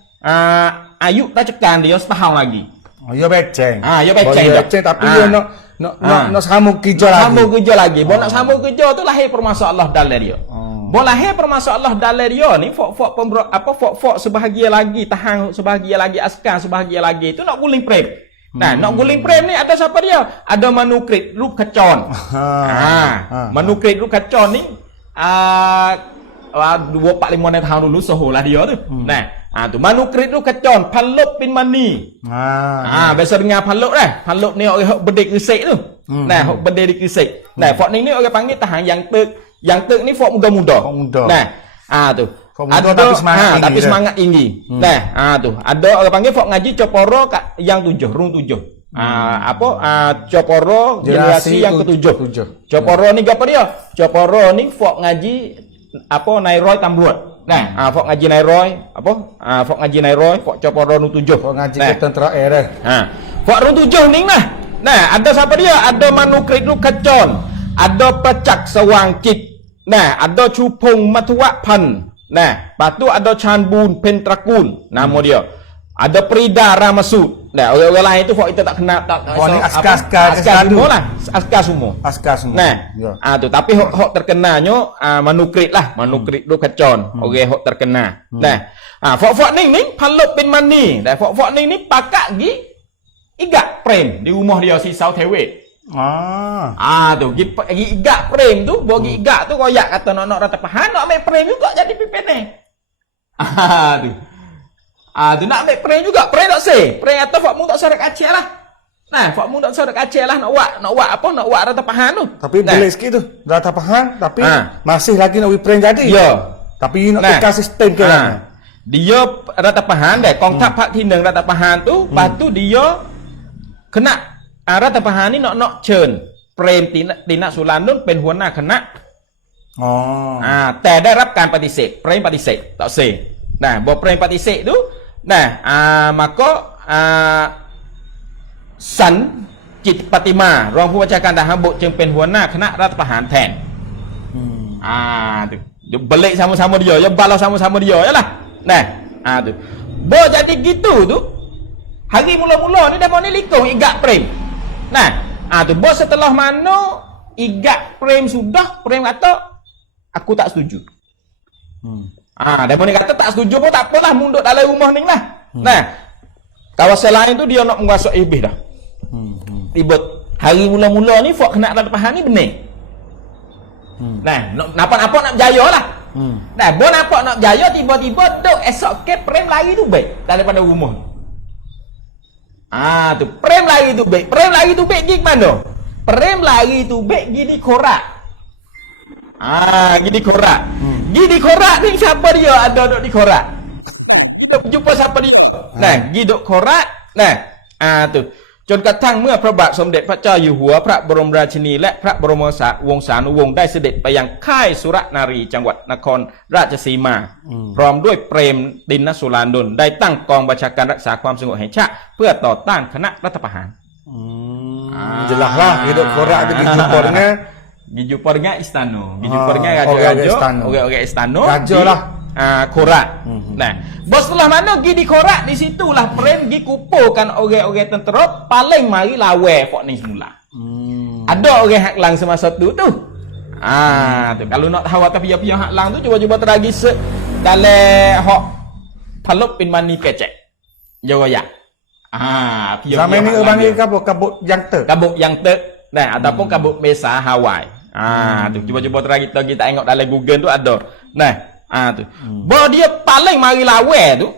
Ayub racekan dia setahun lagi. Dia beceng. Dia beceng tapi dia nak sambung kerja lagi. Nak sambung kerja tu lahir permasalahan dalam dia. Lahir permasalahan dalam dia ni fok sebahagia lagi tahan sebahagia lagi askar sebahagia lagi itu nak guling Prem. Nak guling Prem ni ada siapa dia? Ada manuskrip Rup Kacon. Manuskrip Rup Kacon ni 2-4-5 tahun dulu soholah dia tu. Tu manuskrip Rup Kacon Palup bin Mani. Biasa dengar Palup dah. Palup ni orang berdek krisik tu. Hok berdek krisik. Fok ni orang panggil tahan yang tek ni fok muda-muda. Tu. Tapi semangat tinggi. Tu. Ada orang panggil fok ngaji Coporo yang 7, rung 7. Coporo generasi yang ke-7. Coporo ni apa dia? Coporo ni fok ngaji Nairoy Tambuat. Fok ngaji Nairoy, fok ngaji Nairoy, fok Coporo nu 7. Fok ngaji ke tentera air. Fok rung 7 ni lah. Ada siapa dia? Ada manuskrip Rup Kacon. Ada Pecak Sewangkit. Ada Cupung Matuak Pan. Lepas tu ada Chanbun Pentrakun nama dia. Ada Prida Ramasud. Orang-orang lain tu kita tak kenal tak. Ni askar semua lah. Askar semua. Tu tapi hok terkenalnya manuskrip lah, manuskrip Rup Kacon. Orang hok terkenal. Fok ni Palup bin Mani. Fok ni pakak gi igak Prem di rumah dia si Sau Tewet. Tu gi igak Prem tu, bagi igak tu koyak kata nak Ratapahan nak ambil Prem juga jadi pimpin tu nak ambil Prem juga. Prem tak say. Prem kata fak mu tak sorek Aceh lah. Fak mu tak sorek Aceh lah nak buat Ratapahan tu. Tapi boleh sikit tu. Ratapahan tapi masih lagi nak Prem jadi. Ya. Tapi nak tukar sistem ke lah. Dia Ratapahan kongkap hak tinang Ratapahan tu, lepas tu dia kena Ratapahan ni nak chen Prem Tina Sulandun เป็นหัวหน้าคณะ แต่ได้รับการปฏิเสธ Prem ปฏิเสธ tak say. Bahawa Prem ปฏิเสธtu maka San จิตปฏิมารองผู้บัญชาการทหารบกจึงเป็นหัวหน้าคณะรัฐประหารแทน tu dia balik sama-sama dia, dia balas sama-sama dia jelah. Nah, tu. Bo jadi gitu tu. Hari mula-mula ni demo ni likung igat prem. Nah, tu bo setelah mana igat prem sudah, prem kata aku tak setuju. Demo ni kata tak setuju pun tak apalah, mundur dalam rumah ni lah. Nah, kawasan lain tu dia nak menguasai habis dah. Tiba hari mula-mula ni fok kenaรัฐประหารni benar. Nah, nampak-nampak nak berjaya lah. Nah, bo nampak nak berjaya, tiba-tiba duk esok ke prem lari tu baik daripada rumah. Tu prem lari tu baik. Prem lari tu baik pergi ke mana? Prem lari tu baik pergi di Korak. Pergi di Korak. Pergi di Korak ni siapa dia ada duk di Korak? Jumpa siapa dia? Nah, pergi duk Korak. Nah, tu จนกระทั่งเมื่อพระบาทสมเด็จพระเจ้าอยู่หัวพระบรมราชินีและพระบรมวงศานุวงศ์ได้เสด็จไปยังค่ายสุรนารีจังหวัดนครราชสีมาพร้อมด้วยเปรมดินสุรานนท์ได้ตั้งกองบัญชาการรักษาความสงบแห่งชาติเพื่อต่อต้านคณะรัฐประหาร Jelas lah hidup Korak tu dijumpa dengan istana, dijumpa dengan raja-raja, orang-orang istana, raja lah. Korak. Nah, bos setelah mana pergi di Korak, di situlah prem pergi kumpulkan orang-orang tentera paling mari lawan fok ni semula. Ada orang hak lang semasa tu. Tu kalau nak tahu atas pihak-pihak hak lang tu cuba-cuba teragi dalam hak Paluk Pin Mani Kecek. Jawa ya. Zaman ni orang ni kabut yang ter. Kabut yang ter. Nah, ataupun kabut Mesa Hawaii. Tu cuba-cuba teragi kita tengok dalam Google tu ada. Nah, tu. Bahawa dia paling mari lawan tu.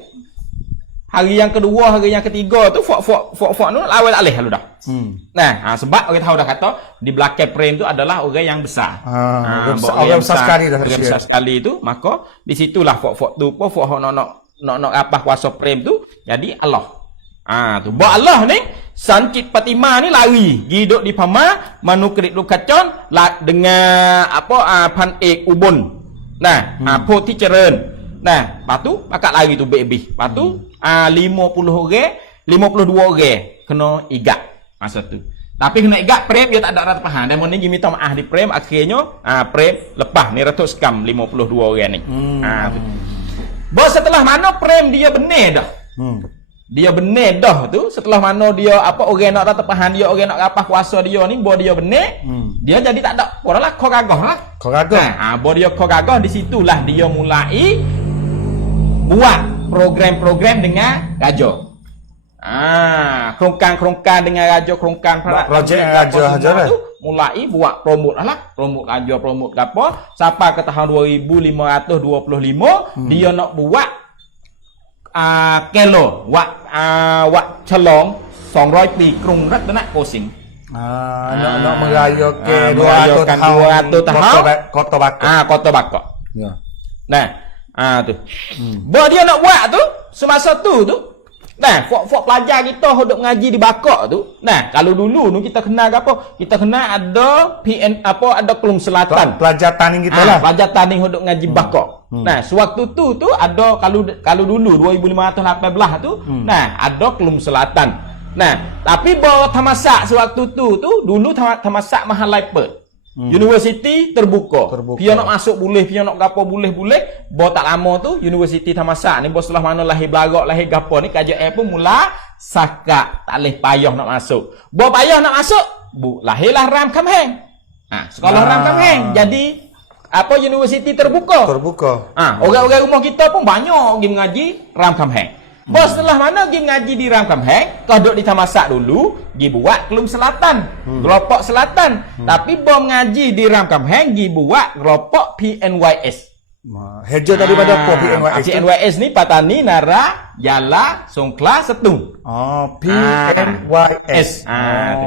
Hari yang kedua, hari yang ketiga tu fok tu lawan tak leh lalu dah. Nah, sebab orang tahu dah kata di belakang prem tu adalah orang yang besar. Orang besar sekali dah. Orang besar sekali tu, maka di situlah fok tu fok nak apa kuasa prem tu jadi Allah. Tu bahawa Allah ni Sancit Patima ni lari hidup di Pama Manukrit Lukacon dengan apa Pan Ek Ubun. Nah, Poti Ceren. Nah, lepas tu akak lari tu baby. Lepas tu 50 orang, 52 orang kena igat masa tu. Tapi kena igat prem dia tak ada rata pahan. Dan ni minta maaf di prem akhirnya prem lepas ni ratus skam 52 orang ni. Bahawa setelah mana prem dia benar dah. Dia benar dah tu setelah mana dia apa orang nak rata pahan dia, orang nak rapah kuasa dia ni, bahawa dia benar, dia jadi tak ada orang lah kau gagah lah. Kau gagah. Bahawa dia kau gagah di situlah dia mulai buat program-program dengan raja. Kerongkan-kerongkan dengan raja, kerongkan projek raja tu mulai buat promote lah, promote raja, promote apa sampai ke tahun 2525 dia nak buat kelo wak celong 200 ปีกรุงรัตนโกสินทร์ nak merayakan 200 tahun Kota Bakok. Kota Bakok. Ya. Nah, tu. Bahawa dia nak buat tu semasa tu. Nah, fok pelajar kita hidup ngaji di Bakok tu. Nah, kalau dulu nu kita kenal apa? Kita kenal ada PN apa ada Kelung Selatan. Pelajar tani kita lah. Pelajar tani hidup ngaji Bakok. Nah, sewaktu tu ada kalau dulu 2518 tu, nah, ada Kelung Selatan. Nah, tapi bahawa Tamasak sewaktu tu dulu Tamasak Mahalai Perth. Universiti terbuka. Dia nak masuk boleh, dia nak gapo boleh. Bahawa tak lama tu Universiti Tamasak ni setelah mana lahir belagak, lahir gapo ni KJL pun mula sakak, tak leh payah nak masuk. Bahawa payah nak masuk, lahirlah Ram Kam Heng. Sekolah Ram Kam Heng jadi apa universiti terbuka. Orang-orang rumah kita pun banyak pergi mengaji Ram Kam Heng. Bos setelah mana pergi mengaji di Ram Kam Heng, kau duduk di Tamasak dulu, pergi buat Kelung Selatan, Kelompok Selatan. Tapi bom mengaji di Ram Kam Heng, pergi buat kelompok PNYS. Hejo daripada apa PNYS? PNYS ni Patani, Nara, Jala, Songkla, Setung. PNYS.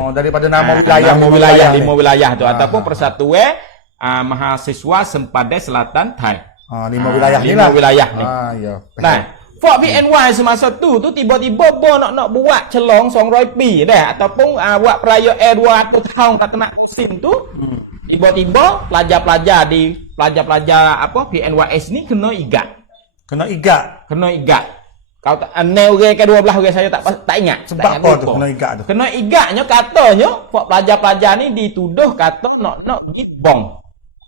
Daripada nama wilayah 5 wilayah tu ataupun persatuan mahasiswa Sempadan Selatan Thai. 5 wilayah ni lah. 5 wilayah ni. Nah, Fort PNY semasa tu tiba-tiba bo nak buat celong 200 ปีdah ataupun buat perayaan 200 tahun Ratna Kosim tu. Tiba-tiba pelajar-pelajar apa PNYS ni kena igat. Kau tak aneh orang ke 12 orang saya tak ingat. Sebab tak ingat apa tu lupa. kena igat tu? Kena igaknya katanya pelajar-pelajar ni dituduh kata nak gibong.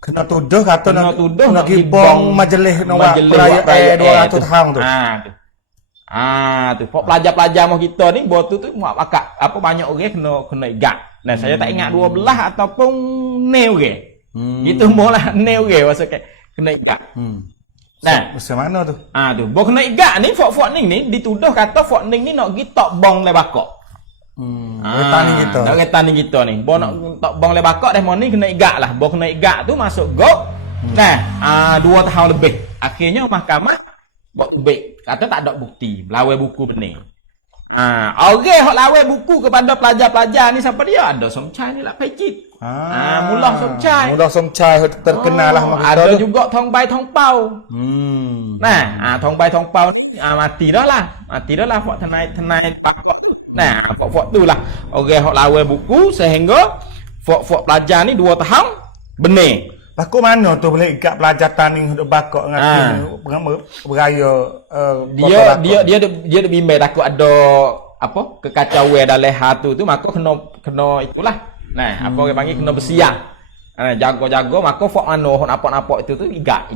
Kena tuduh kata Kena tuduh nak nak gibong majlis nak perayaan 200 tahun tu. Tu. Tu pelajar-pelajar mau kita ni buat tu mak pakak apa banyak orang kena igat. Nah, saya tak ingat 12 ataupun ne orang. Gitu molah ne orang maksud kena igat. Nah, macam mana tu? Tu. Bo kena igat ni Fok Ning ni dituduh kata Fok Ning ni nak gi tok bong le bakok. Kereta ni kita. Nak kereta ni kita ni. Bo nak tok bong le bakok dah ni kena igat lah. Bo kena igat tu masuk gok. Nah, 2 tahun lebih. Akhirnya mahkamah buat tubik. Kata tak ada bukti. Lawai buku benih. Orang hok lawai buku kepada pelajar-pelajar ni siapa dia? Ada Somchai ni lah pecit. Mullah Somchai. Mullah Somchai terkenal lah mak kita ada tu. juga Thong Bai Thong Pau. Nah, Thong Bai Thong Pau ni mati dah lah. Mati dah lah Fok tenai pakok. Nah, Fok tu lah. Orang hok lawai buku sehingga Fok pelajar ni 2 tahun benih. Bakok mana tu boleh ikat pelajar tani duk bakok ngati beraya dia bimbang takut ada apa kekacauan dalam hatu tu maka kena itulah. Nah, apa orang panggil kena bersiap. Jaga-jaga maka fok mano hok nampak itu tu igat.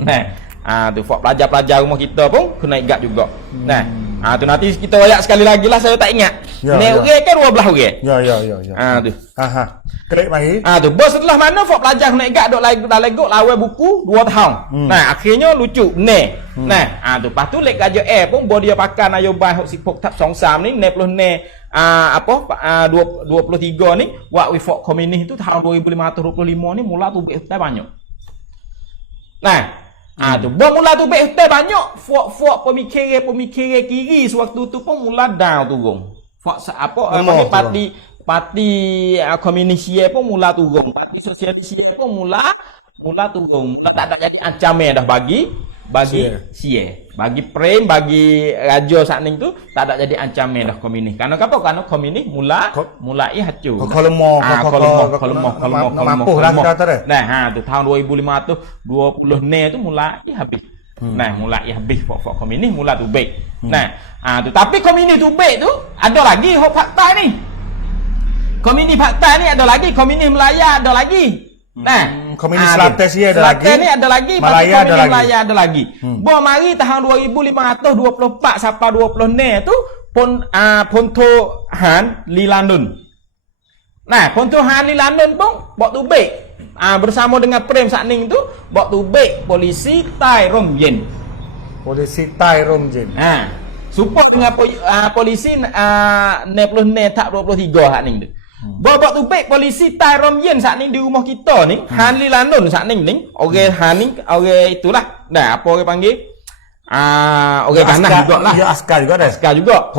Nah, tu fok pelajar-pelajar rumah kita pun kena igat juga. Nah, tu nanti kita royak sekali lagi lah saya tak ingat. Ni orang kan 12 orang. Ya. Tu. Kerek mari. Tu bos setelah mana fok pelajar kena igat dok legok lawai buku 2 tahun. Nah, akhirnya lucu. Nah, tu lepas tu lek gajo pun bo dia pakai nayobai hok sipok tap 23 ni 60 23 ni wak we fok komunis tu tahun 2525 ni mula tu hutan banyak. Nah, tu bo mula tu hutan banyak fok pemikiran kiri sewaktu tu pun mula down turun. Fok apa parti komunis pun mula turun. Parti sosialis pun mula turun. Mula tak ada jadi ancaman dah bagi bagi prem bagi raja sakning tu tak ada jadi ancaman dah komunis. Karena apa? Karena komunis mulai hancur. Kalau mampu lah kita tu. Nah, tu tahun 2520 ni tu mulai habis. Nah, mulai habis fok komunis mula tu baik. Nah, tu tapi komunis tu baik tu ada lagi hok fakta ni. Komunis fakta ni ada lagi, komunis Melaya ada lagi. Nah, komunis Selatan sini ada lagi. Selatan ni ada lagi, Malaya ada lagi. Melaya ada lagi. Bo mari tahun 2524 sampai 20 ni tu Ponto Han Li Landun. Nah, Ponto Han Li Landun pun buat tubik. Bersama dengan Prem Sakning tu buat tubik polisi Tai Rom Yen. Polisi Tai Rom Yen. Support dengan polisi 60 ni tak 23 Sakning tu. Buat tubik polisi Tai Rom Yen saat ni di rumah kita ni, Han Li Landun saat ni, orang Han ni, orang itulah. Nah, apa orang panggil? Orang tanah juga lah. Ya, askar juga dah. Askar juga.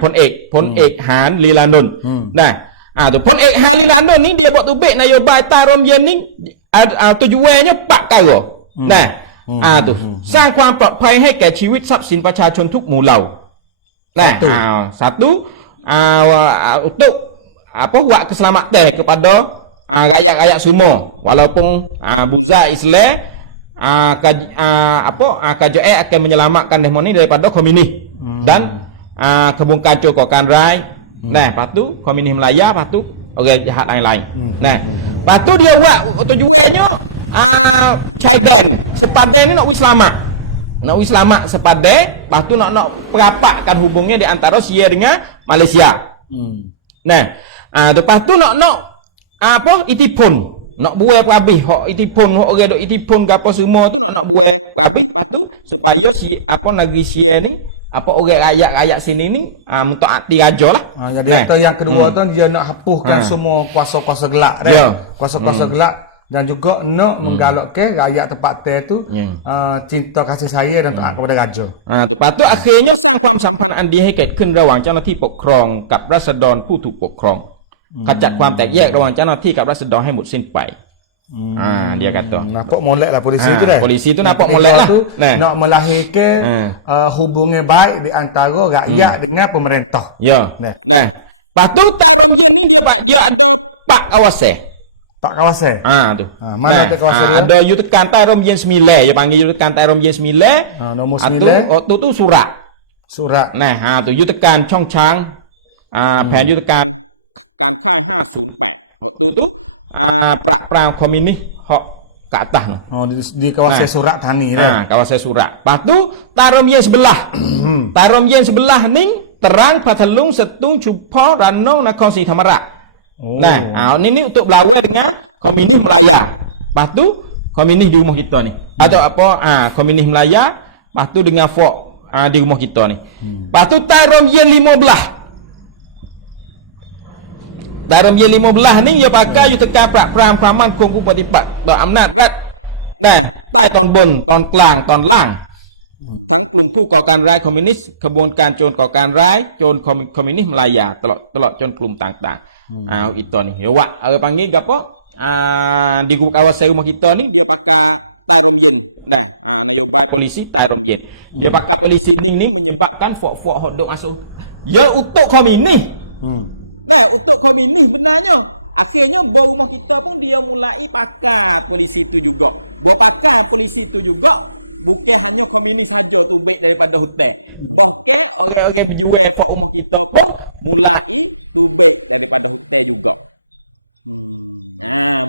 Pon Ek Han Li Landun. Nah, tu Pon Ek Han Li Landun ni dia buat tubik nayobai Tai Rom Yen ni tujuannya 4 perkara. Nah, tu สร้างความปลอดภัยให้แก่ชีวิตทรัพย์สินประชาชนทุกหมู่เหล่า Nah, satu untuk buat keselamatan kepada rakyat-rakyat semua walaupun buza Islam KJS akan menyelamatkan demoni daripada komunis dan kebongkar cokokan rai. Nah, lepas tu komunis Melaya, lepas tu orang jahat lain-lain. Nah, lepas tu dia buat tujuannya cadan sepadan ni nak selamat sepadan, lepas tu nak perapatkan hubungnya di antara Sia dengan Malaysia. Nah, lepas tu nak itipun, nak buat habis hok itipun hok orang dok itipun gapo semua tu nak buat habis tu supaya negeri Sia ni orang rakyat sini ni untuk hati raja lah. Jadi atau yang kedua tu dia nak hapuskan semua kuasa-kuasa gelap dah. Kuasa-kuasa gelap dan juga nak menggalakkan rakyat tempat tu cinta kasih sayang dan taat kepada raja. Lepas tu akhirnya สร้างความสัมพันธ์อันดีให้เกิดขึ้นระหว่างเจ้าหน้าที่ปกครองกับราษฎรผู้ถูกปกครองขจัดความแตกแยกระหว่างเจ้าหน้าที่กับราษฎรให้หมดสิ้นไป dia kata nampak molek lah polisi tu dah. Polisi tu nampak molek lah. Nak melahirkan hubungan baik di antara rakyat dengan pemerintah. Ya. Lepas tu tak sebab dia ada 4 kawasan. Tak kawasan. Tu. Mana tak kawasan dia? Ada you tekan tai rom yen 9, dia panggil you tekan tai rom yen 9. Nombor Tu 9. tu surat. Surat. Tu you tekan Chong Chang. Pen you tekan tu pra komunis hok ke atas tu. Di kawasan Surat Thani dah. Kawasan Surat. Lepas tu tarom yen sebelah. Tarom yen sebelah ni Terang, Pathalung, Setung, Chupa, Ranong, Nakhon Si Thammarat. Ini untuk berlawan dengan komunis Melaya. Lepas tu komunis di rumah kita ni. Atau apa? Komunis Melaya. Lepas tu dengan Fok di rumah kita ni. Lepas tu tarom yen 15. Tarom yen 15 ni dia pakai you tekan pram-praman kongku patipat. Dak amnat kat. Tai ton bun, ton klang, ton lang. กลุ่มผู้ก่อการร้ายคอมมิวนิสต์ขบวนการโจรก่อการร้ายโจรคอมมิวนิสต์มาลายาตลอดจนกลุ่มต่างๆitu ni ya wak panggil gapo di kawasan rumah kita ni dia pakai tarum yen polisi tarum yen dia pakai polisi ni menyebabkan fok-fok hot dog masuk ya untuk komunis untuk komunis benarnya akhirnya buat rumah kita pun dia mulai pakai polisi itu juga buat pakai polisi itu juga. Bukan hanya komunis saja tubik daripada hutan. Okey berjual for kita pun mulai tubik daripada hutan juga.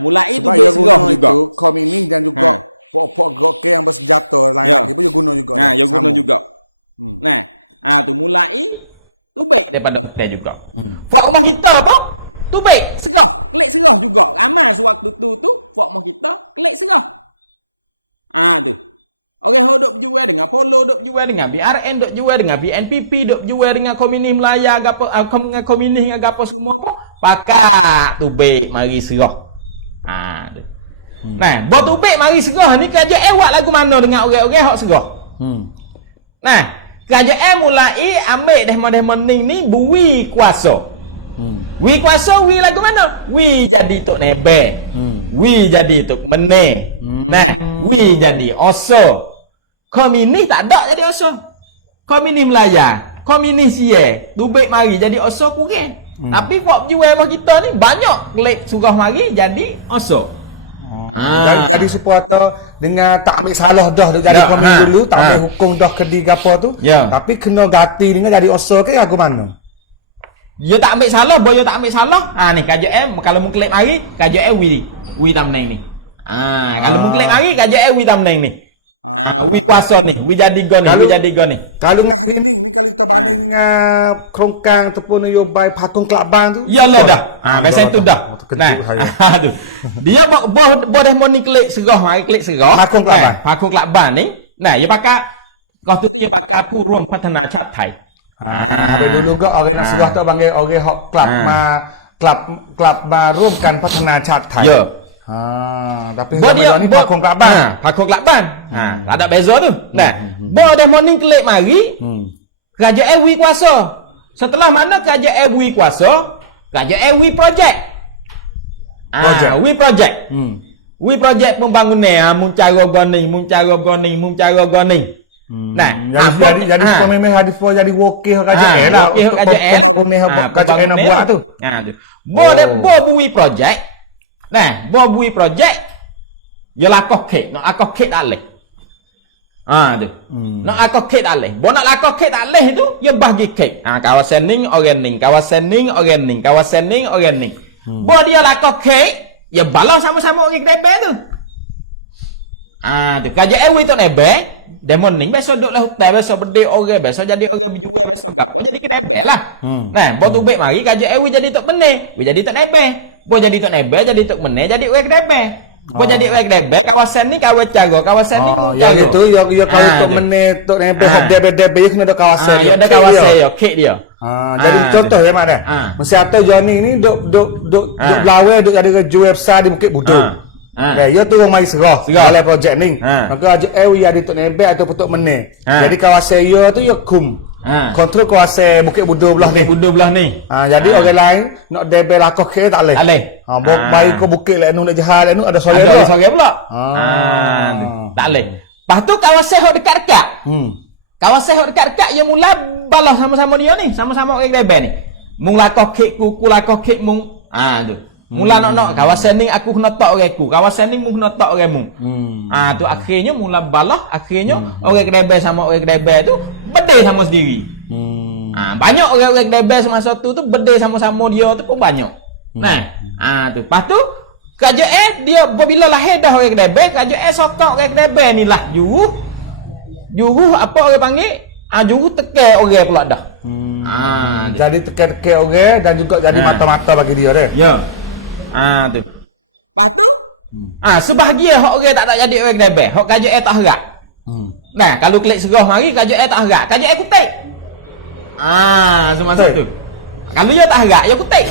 Mulai sebab komunis dan juga pokok yang berjata pada ini gunung itu juga. Mulai daripada hutan juga. For kita pun tubik sedap. Orang dok jual dengan Polo dok jual dengan BRN dok jual dengan BNPP dok jual dengan komunis Melaya gapo dengan komunis dengan gapo semua pakat tubik mari serah. Nah, buat tubik mari serah ni kerajaan buat lagu mana dengan orang-orang hak serah. Nah, kerajaan mulai ambil demo-demo ni buwi kuasa. Wi kuasa wi lagu mana? Wi jadi tok nebe. Wi jadi tok mene. Nah, wi jadi oso. Komunis tak ada jadi oso. Komunis Melaya, komunis ye, tubik mari jadi oso kurang. Tapi pop jual sama kita ni banyak klik surah mari jadi oso. Jadi supaya dengan tak ambil salah dah jadi komunis dulu, tak ambil hukum dah kedi gapo tu. Tapi kena ganti dengan jadi oso ke aku mana? Dia tak ambil salah, boy tak ambil salah. Ni KJM kalau mu klik mari, KJM wi tamneng ni. Kalau mu klik mari KJM wi tamneng ni. Wi kuasa ni, wi jadi go ni, wi jadi go ni. Kalau ngak ni kita banding kerongkang ataupun nyobai patung kelabang tu. Yalah dah. Biasa itu dah. Tu. Dia boleh mau ni klik serah, mari klik serah. Patung kelabang. Patung kelabang ni. Nah, dia pakai kau tu dia pakai Puruanพัฒนาชาติไทย. Dulu juga orang nak serah tu panggil orang hok klubร่วมกันพัฒนาชาติไทย. Ya. Tapi dia ni pakong kelabang. Pakong kelabang. Ada beza tu. Nah, boleh morning klik mari. Kerajaan wi kuasa. Setelah mana kerajaan wi kuasa, kerajaan wi projek. Wi projek. Wi projek pembangunan mun cara goni. Nah, jadi pemimpin hadis jadi wakil kerajaan lah. Kerajaan nak buat tu. Boleh bui projek. Nah, bui projek dia lakoh kek, nak lakoh kek tak leh. Tu. Nak lakoh kek tak leh. Bo nak lakoh kek tak leh tu, dia bagi kek. Kawasan ning orang ning, kawasan ning orang ning, kawasan ning orang ning. Bo dia lakoh kek, dia balas sama-sama orang DP tu. Tu kerajaan wi tu nebe, demon ning besok duduk lah hotel, besok berdek orang, besok jadi orang bijukan besok. Jadi nebe lah. Nah, bo tu baik mari kerajaan wi jadi tok mene, wi jadi tok nebe. Bo jadi tok nebe, jadi tok mene, jadi orang DP. Bo jadi orang DP, kawasan ni kawasan cara, kawasan ni pun cara. Yang itu ya kalau tok mene, tok nebe, hok DP kena ada kawasan. Ya ada kawasan ya, kek dia. Jadi contoh ya mak dah. Mesti atau Johnny ni duk belawai duk ada jual besar di Bukit Budu. Ya tu orang mari serah oleh projek ni. Maka aja ada tok nebe atau tok mene. Jadi kawasan ya tu ya kum. Kontrol kawasan Bukit Budu belah ni. Budu belah ni. Jadi orang lain nak DP lakoh ke tak leh. Tak leh. Bok bayi ke bukit lain nak jahat lain ada soal pula. Ada soal pula. Tak leh. Lepas tu kawasan hok dekat-dekat. Kawasan hok dekat-dekat yang mula balas sama-sama dia ni, sama-sama orang DP ni. Mung lakoh kek kuku lakoh kek mung. Tu. Mula nak kawasan ni aku kena tok orangku, kawasan ni mu kena tok orangmu. Tu akhirnya mula balah, akhirnya orang kedebel sama orang kedebel tu bedil sama sendiri. Banyak orang-orang kedebel semasa tu bedil sama-sama dia tu pun banyak. Tu. Lepas tu kerajaan dia bila lahir dah orang kedebel, kerajaan sokong orang kedebel ni lah juruh apa orang panggil? Juruh tekan orang pula dah. Jadi tekan-tekan orang dan juga jadi mata-mata bagi dia dah. Ya. Tu. Lepas tu sebahagia hak orang tak jadi orang kedebel, hak kerajaan tak harap. Nah, kalau klik serah mari kerajaan tak harap, kerajaan kutik. Semasa tu. Kalau dia tak harap, dia kutik.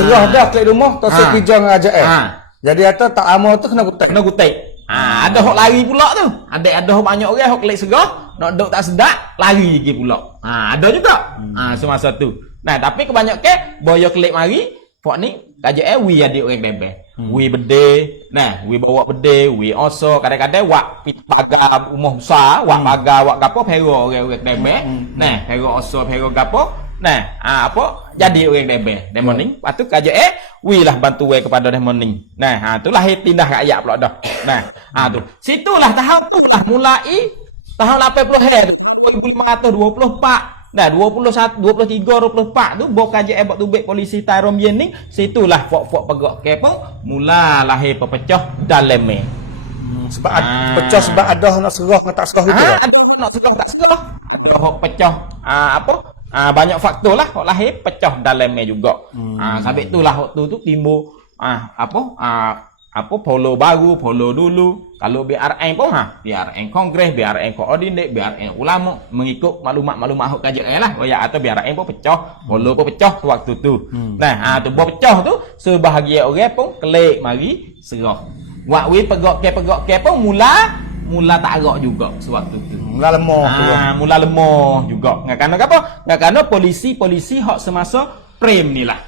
Serah dah klik rumah tak sepijang kerajaan. Jadi kata tak amal tu kena kutik. Kena kutik. Ada hak lari pula tu. Ada banyak orang hak klik serah, nak duk tak sedap, lari lagi pula. Ada juga. Semasa tu. Nah, tapi kebanyakan boyo klik mari, pok ni kerajaan wi ada orang bebel. Wi bedil, nah, wi bawa bedil, wi oso, kadang-kadang wak pagar rumah besar, wak pagar wak gapo pero orang bebel. Nah, pero oso, pero gapo. Nah, apa jadi orang bebel. Demoning, lepas tu kerajaan wi lah bantu kepada demoning. Nah, itulah tindah rakyat pula dah. Nah, tu. Situlah tahun tu lah mulai tahun 80 2524. Dah 21, 23, 24 tu bok kerajaan buat tubik polisi Tarom Yening, situlah fok-fok pegak ke pun mula lahir pepecah dalam me. Sebab pecah sebab ada nak serah dengan tak serah gitu. Ada nak serah tak serah. Ada hok pecah banyak faktor lah hok lahir pecah dalam me juga. Sabit itulah hok tu timbul polo baru, polo dulu. Kalau BRN pun BRN Kongres, BRN Koordinat, BRN Ulama mengikut maklumat-maklumat hak kerajaan lah. Atau BRN pun pecah, polo pun pecah waktu tu. Nah, tu pecah tu sebahagian orang pun kelik mari serah. Wak we pegak ke pun mula tak agak juga sewaktu tu. Mula lemah tu. Mula lemah juga. Ngakana apa? Ngakana polisi hak semasa prem ni lah.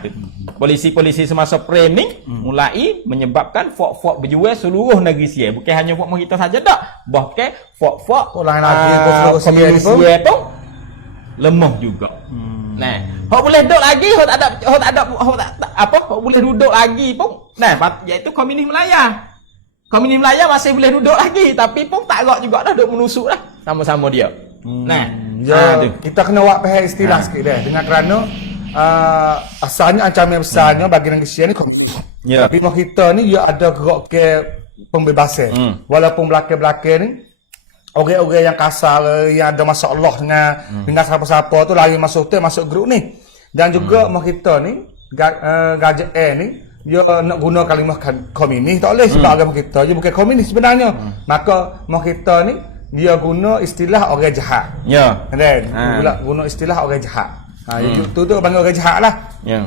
Tu. Polisi-polisi semasa prem ni mulai menyebabkan fok-fok berjual seluruh negeri Sia. Bukan hanya fok kita saja tak. Bahkan fok-fok lain lagi komuniti Sia pun lemah juga. Nah, hok boleh duduk lagi, hok boleh duduk lagi pun. Nah, iaitu komunis Melaya. Komunis Melaya masih boleh duduk lagi, tapi pun tak agak juga dah duduk menusuk dah sama-sama dia. Nah, kita kena buat pihak istilah sikit dah dengan kerana asalnya ancaman besarnya bagi negeri Sia ni komunis. Tapi mau kita ni dia ada gerak ke pembebasan. Walaupun belakang-belakang ni orang-orang yang kasar, yang ada masalah dengan siapa-siapa tu lari masuk hotel, masuk grup ni. Dan juga mau kita ni kerajaan ni dia nak guna kalimah komunis tak boleh sebab agama kita dia bukan komunis sebenarnya. Maka mau kita ni dia guna istilah orang jahat. Ya. Kan? Guna istilah orang jahat. Itu tu panggil orang jahat lah. Ya.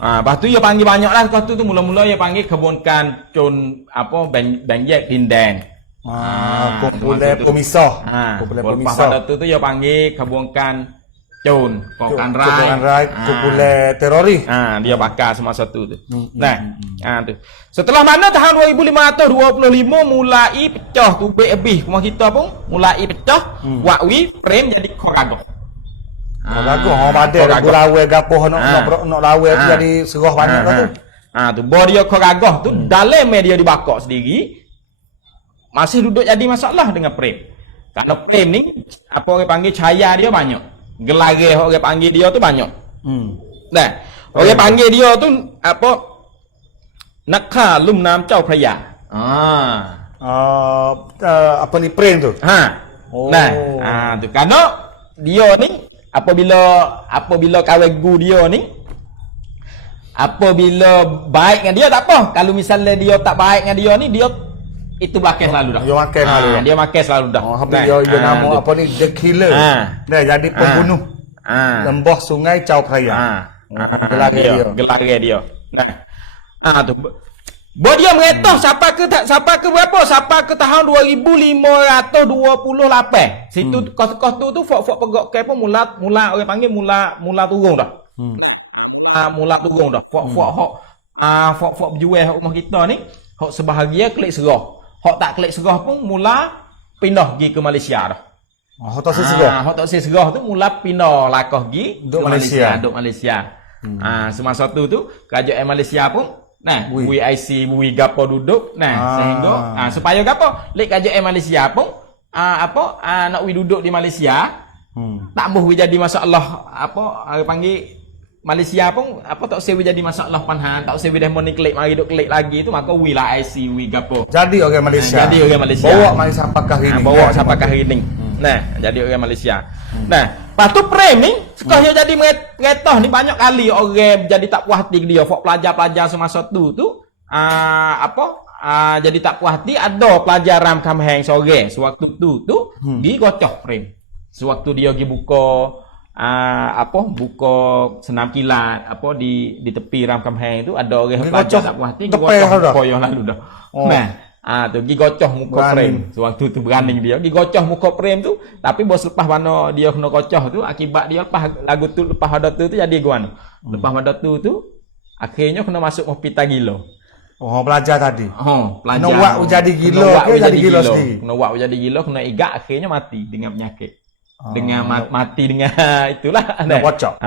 Lepas tu dia panggil banyak lah. Lepas tu mula-mula dia panggil kebunkan cun banjek dindan. Kumpulan pemisah. Lepas pada tu dia panggil kebunkan cun, kumpulan rai, kumpulan teroris. Dia bakar semasa tu. Nah, tu. Setelah mana tahun 2525 mulai pecah tu habis rumah kita pun mulai pecah. Wakwi frame jadi koragoh. Koragoh orang badai lagu lawe gapoh nak lawe tu jadi serah banyak tu. Tu bawa dia koragoh tu dalam media dibakar sendiri. Masih duduk jadi masalah dengan frame. Kalau frame ni apa orang panggil cahaya dia banyak. Gelareh orang panggil dia tu banyak. Nah, orang panggil dia tu apa? Nakha lum nam Chau Phraya. Apa ni frame tu? Nah, tu kerana dia ni apabila kawan gu dia ni apabila baik dengan dia tak apa. Kalau misalnya dia tak baik dengan dia ni dia itu makan selalu dah. Dia makan selalu dah. Dia nama apa ni the killer. Nah, jadi pembunuh. Lembah sungai Chau Phraya. Gelareh dia. Nah. Tu. Bo dia mengetah siapa ke berapa? Siapa ke tahun 2528. Situ kos tu fok pegak ke pun mula orang panggil mula turun dah. Mula turun dah. Fok berjual hak rumah kita ni, hak sebahagia klik serah. Hak tak klik serah pun mula pindah pergi ke Malaysia dah. Hak tak serah. Hak tak serah tu mula pindah lakah pergi ke Malaysia. Duk Malaysia. Semasa tu kerajaan Malaysia pun WIC, WI gapo duduk. Sehingga supaya gapo? Lek kerajaan Malaysia pun nak wi duduk di Malaysia. Tak boleh jadi masalah panggil Malaysia pun tak sewi jadi masalah panhan, tak sewi dah ni klik mari duk klik lagi tu maka wi lah IC wi gapo. Jadi orang Malaysia. Jadi orang Malaysia. Bawa mari sampai ke hari ni. Bawa sampai ke hari ni. Jadi orang Malaysia. Patu prem ni sekali jadi meretoh ni banyak kali orang jadi tak puas hati dia fok pelajar-pelajar semasa tu jadi tak puas hati ada pelajar Ram Kam Heng sore sewaktu tu gi gocoh prem. Sewaktu dia pergi buka buka senam kilat di tepi Ram Kam Heng tu ada orang pelajar tak puas hati gocoh koyoh lalu dah. Tu pergi gocoh muka frame. Sewaktu tu berani dia pergi gocoh muka frame tu, tapi bos lepas mana dia kena gocoh tu akibat dia lepas lagu tu lepas ada tu jadi guan. Lepas ada tu akhirnya kena masuk hospital gila. Pelajar tadi. Pelajar. Kena buat jadi gila ke jadi gila sendiri. Kena buat jadi gila, kena igak akhirnya mati dengan penyakit. Dengan mati dengan itulah kena pocok.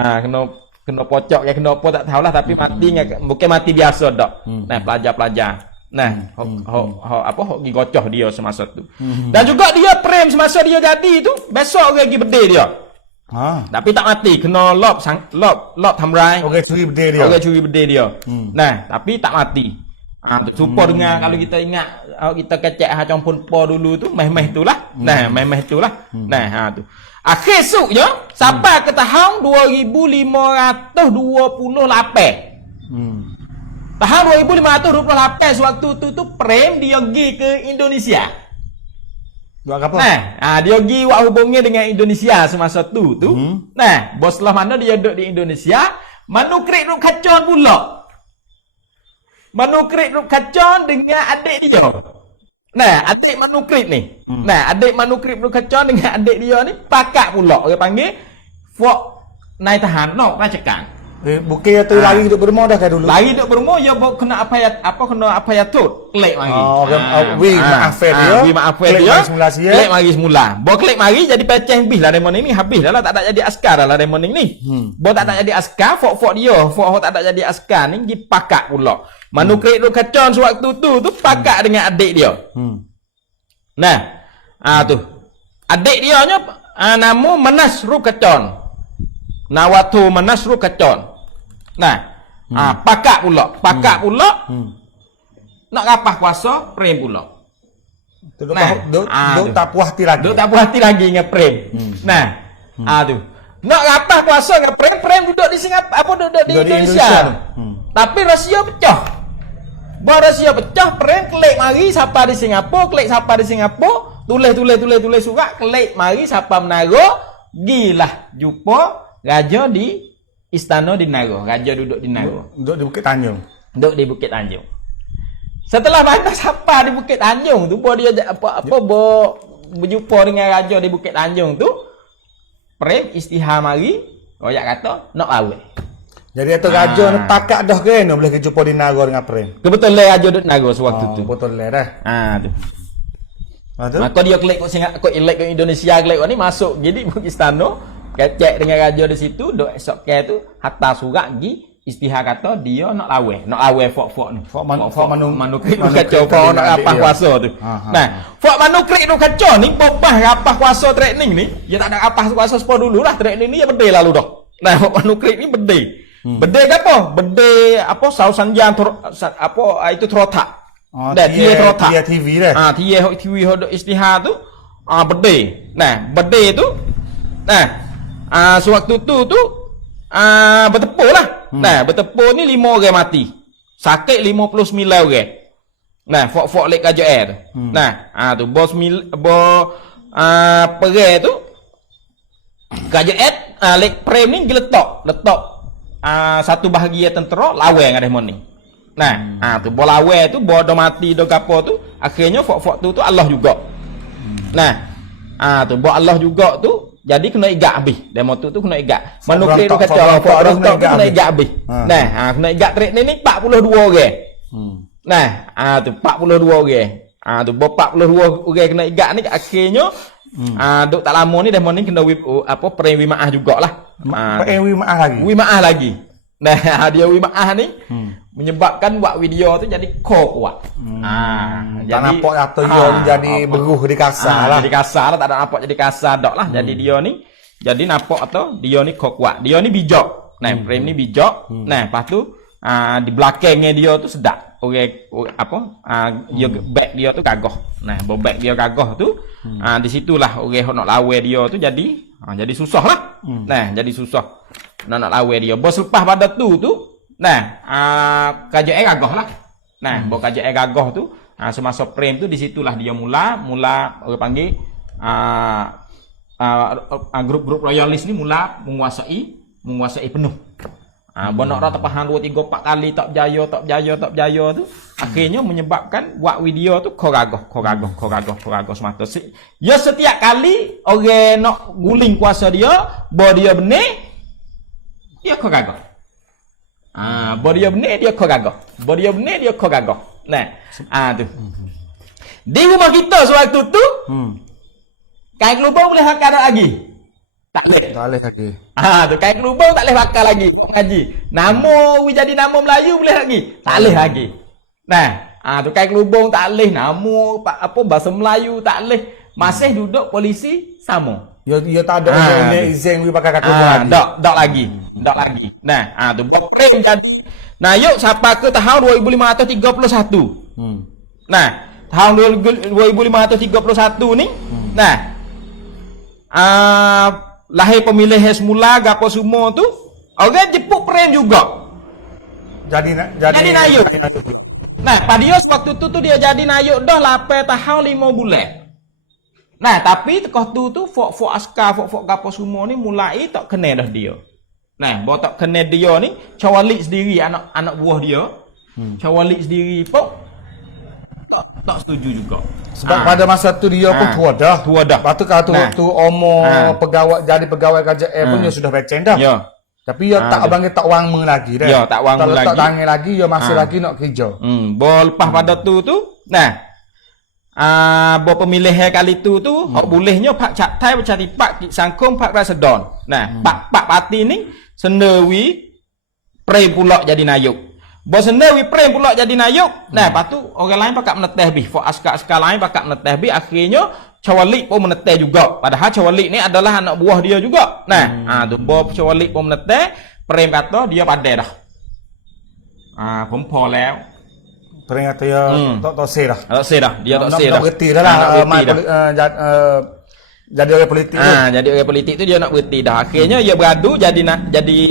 Kena pocok ya kena apa tak tahulah tapi mati bukan mati biasa dak. Pelajar-pelajar. Hok gi gocoh dia semasa tu. Dan juga dia prem semasa dia jadi tu, besok orang gi berde dia. Tapi tak mati, kena lop thamrai. Orang curi berde dia. Tapi tak mati. Serupa dengan kalau kita ingat kita kecek campur po dulu tu, meh-meh itulah. Meh-meh itulah. Tu. Akhir esoknya sampai ke tahun 2528. Tahun 2528 sewaktu tu prem dia pergi ke Indonesia. Buat apa? Dia pergi buat hubungnya dengan Indonesia semasa tu. Bos lah mana dia duduk di Indonesia, manuskrip duk kacau pula. Manuskrip duk kacau dengan adik dia. Adik manuskrip ni. Adik manuskrip duk kacau dengan adik dia ni pakak pula. Orang panggil fok naik tahan nok racakan. Bukan tu lari duduk berumah dah dulu. Lari duduk berumah ya kena apa ya tu. Klik mari. Wi maaf dia. Klik mari semula. Bo klik mari jadi pecah habis lah demon ini habis dah lah tak ada jadi askar dah lah demon ini. Bo tak ada jadi askar fok dia. Fok tak ada jadi askar ni dipakak pula. Manuskrip tu kacau sewaktu tu pakak dengan adik dia. Tu. Adik dia nya nama Manasru Kacon. Nawatu Manasru Kacon. Pakak pula. Nak rapah kuasa prem pula. Duk tak puas hati lagi. Duk tak puas hati lagi dengan prem. Tu. Nak rapah kuasa dengan prem duduk di Singapura, duduk di Indonesia. Tapi rahsia pecah. Rahsia pecah, prem klik mari siapa di Singapura, tulis surat klik mari siapa Menara, gilah jumpa raja di istana di Menara. Raja duduk di Menara. Duduk di Bukit Tanjung. Duduk di Bukit Tanjung. Setelah batas siapa di Bukit Tanjung tu, dia berjumpa dengan raja di Bukit Tanjung tu, prem istihar mari, royak kata nak awet. Jadi itu raja ni pakak dah kena boleh jumpa di Menara dengan prem. Kebetulan raja duduk Menara sewaktu tu. Betul dah. Tu. Maka dia klik kok elek ke Indonesia klik ni masuk jadi istana. Kecek dengan raja di situ, dok esok ke tu hantar surat gi istihar kata dia nak lawe fok ni. Fok manuskrip kacau fok nak rapah kuasa tu. Fok manuskrip tu kacau ni bopah rapah kuasa training ni, dia tak ada rapah kuasa sepo dululah training ni dia berde lalu dah. Fok manuskrip ni berde. Berde ke apa? Berde sausanjan itu terotak. Dia terotak. Dia TV dah. TV hodok istihar tu berde. Berde tu sewaktu tu bertepur lah. Bertepur ni 5 orang mati. Sakit 59 orang. Fok lek KJR. Tu perai tu KJR lek prem ni diletak satu bahagian tentera lawan dengan demon ni. Tu lawan tu bodoh mati do gapo tu akhirnya fok tu Allah juga. Tu Allah juga tu jadi kena igak habis. Demo tu kena igak. Manuskrip tu kacau tu kena igak habis. Kena igak trek ni 42 orang. Tu 42 orang. Tu 42 orang kena igak ni akhirnya duk tak lama ni demo ni kena prem wimaah jugalah. Prem wimaah lagi. Wimaah lagi. Nah, dia wi maah ni menyebabkan buat video tu jadi kuat. Tak nampak atau dia ni jadi beruh di kasar lah. Jadi kasar lah, tak ada nampak jadi kasar dak lah. Jadi dia ni jadi nampak atau dia ni kuat. Dia ni bijak. Nah, frame ni bijak. Nah, lepas tu di belakangnya dia tu sedap. Dia back dia tu gagah. Nah, back dia gagah tu di situlah orang nak lawan dia tu jadi susah lah. Nah, jadi susah. Nak lawan dia. Bos lepas pada tu nah, KJL gagah lah. Nah, bos KJL gagah tu semasa frame tu di situlah dia mula orang panggil grup-grup royalis ni mula menguasai penuh. Bonok rata pahan 2 3 4 kali tak berjaya tu akhirnya menyebabkan buat video tu koragah semata. Ya setiap kali orang nak guling kuasa dia, dia benar dia koragah. Dia benar dia koragah. Dia benar dia koragah. Nah, tu. Di rumah kita sewaktu tu kain lubang boleh bakar lagi. Tak boleh lagi. Tu kain lubang tak boleh bakar lagi. Ngaji. Nama jadi nama Melayu boleh lagi. Tak boleh lagi. Nah, tu kain lubang tak boleh. Nama bahasa Melayu tak boleh. Masih duduk polisi sama. Ya tak ada izin pakai kata lagi. Tak lagi. Nah, tu bokem jadi. Nah, yuk sampai ke tahun 2531. Nah, tahun 2531 ni, nah, lahir pemilih semula gapo semua tu, orang jepuk frame juga. Jadi nayuk. Nah, pada dia waktu tu dia jadi nayuk dah 8 tahun 5 bulan. Nah, tapi tekoh tu fok askar, fok gapo semua ni mulai tak kena dah dia. Nah, bawa tak kena dia ni, cawalik sendiri anak buah dia. Cawalik sendiri pun tak setuju juga. Sebab pada masa tu dia pun tua dah. Lepas tu kalau tu umur pegawai KJL pun dia sudah becen dah. Ya. Tapi dia tak wangme lagi dah. Ya, tak wangme lagi. Tak tangan lagi, dia masih lagi nak kerja. Lepas pada tu, nah, pemilih kali tu bolehnya pak catai cari pak sangkung pak rasedon. Nah, pak parti ni sendewi pre pula jadi nayuk. Bos sendewi pre pula jadi nayuk. Nah, lepas tu orang lain pakak meneteh bih. Fok askar lain pakak meneteh bih, akhirnya Cawalik pun meneteh juga. Padahal Cawalik ni adalah anak buah dia juga. Nah, tu bos Cawalik pun meneteh, pre kata dia padai dah. ผมพอแล้ว Ternyata ya tak sih dah. Tak sih dah. Dia tak sih dah. Nak berhenti dah lah. Jadi orang politik tu. Jadi orang politik tu dia nak berhenti dah. Akhirnya dia beradu jadi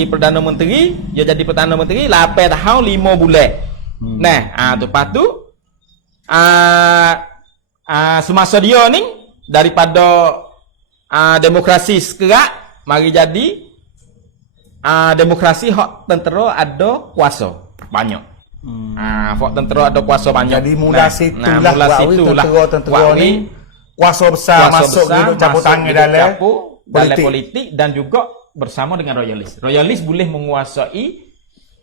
Perdana Menteri. Dia jadi Perdana Menteri 8 tahun 5 bulan. Nah, tu lepas tu semasa dia ni daripada demokrasi sekerak mari jadi demokrasi hak tentera ada kuasa banyak. Fok tentera ada kuasa banyak. Jadi mula situlah tentera ni kuasa besar masuk duduk campur tangan dalam politik dan juga bersama dengan royalis. Royalis boleh menguasai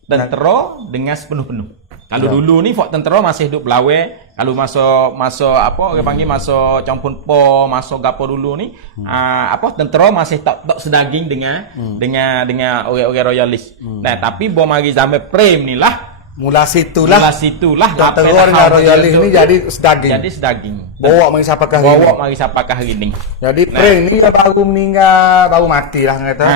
tentera dengan sepenuh-penuh. Kalau dulu ni fok tentera masih hidup belawai. Kalau masa orang panggil masa campur po, masa gapo dulu ni tentera masih tak sedaging dengan orang royalis. Nah, tapi mari zaman frame ni lah Mula situlah tentera dengan royalis ni jadi sedaging. Bawa mari siapakah hari ni. Jadi frame ni baru meninggal, baru mati lah kata.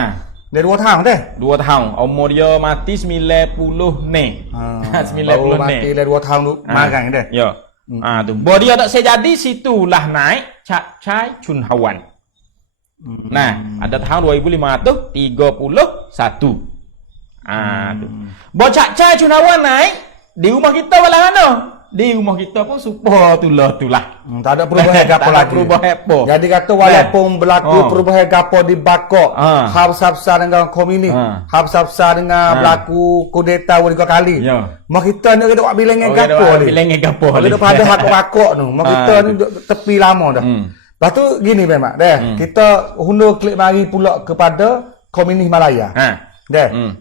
Dia 2 tahun deh. 2 tahun. Umur dia mati 90 ni. 90 baru mati dah 2 tahun marang deh. Ya. Tu. Bo dia tak sejadi situlah naik Cak Chai Chun Hawan. Nah, ada tahun 2531. Tu. Bo Cak Chai Chun Hawan naik di rumah kita malah mana? Di rumah kita pun supaya tulah. Tak ada perubahan gapo lagi. Jadi kata walaupun berlaku perubahan gapo di Bakok, habis-habisan dengan komunis, habis-habisan dengan berlaku kudeta 3 kali. Mak kita ni ada buat bilangan gapo ni. Kita pada hak Bakok tu. Mak kita ni tepi lama dah. Lepas tu gini memang deh. Kita hundur klik mari pula kepada komunis Malaya.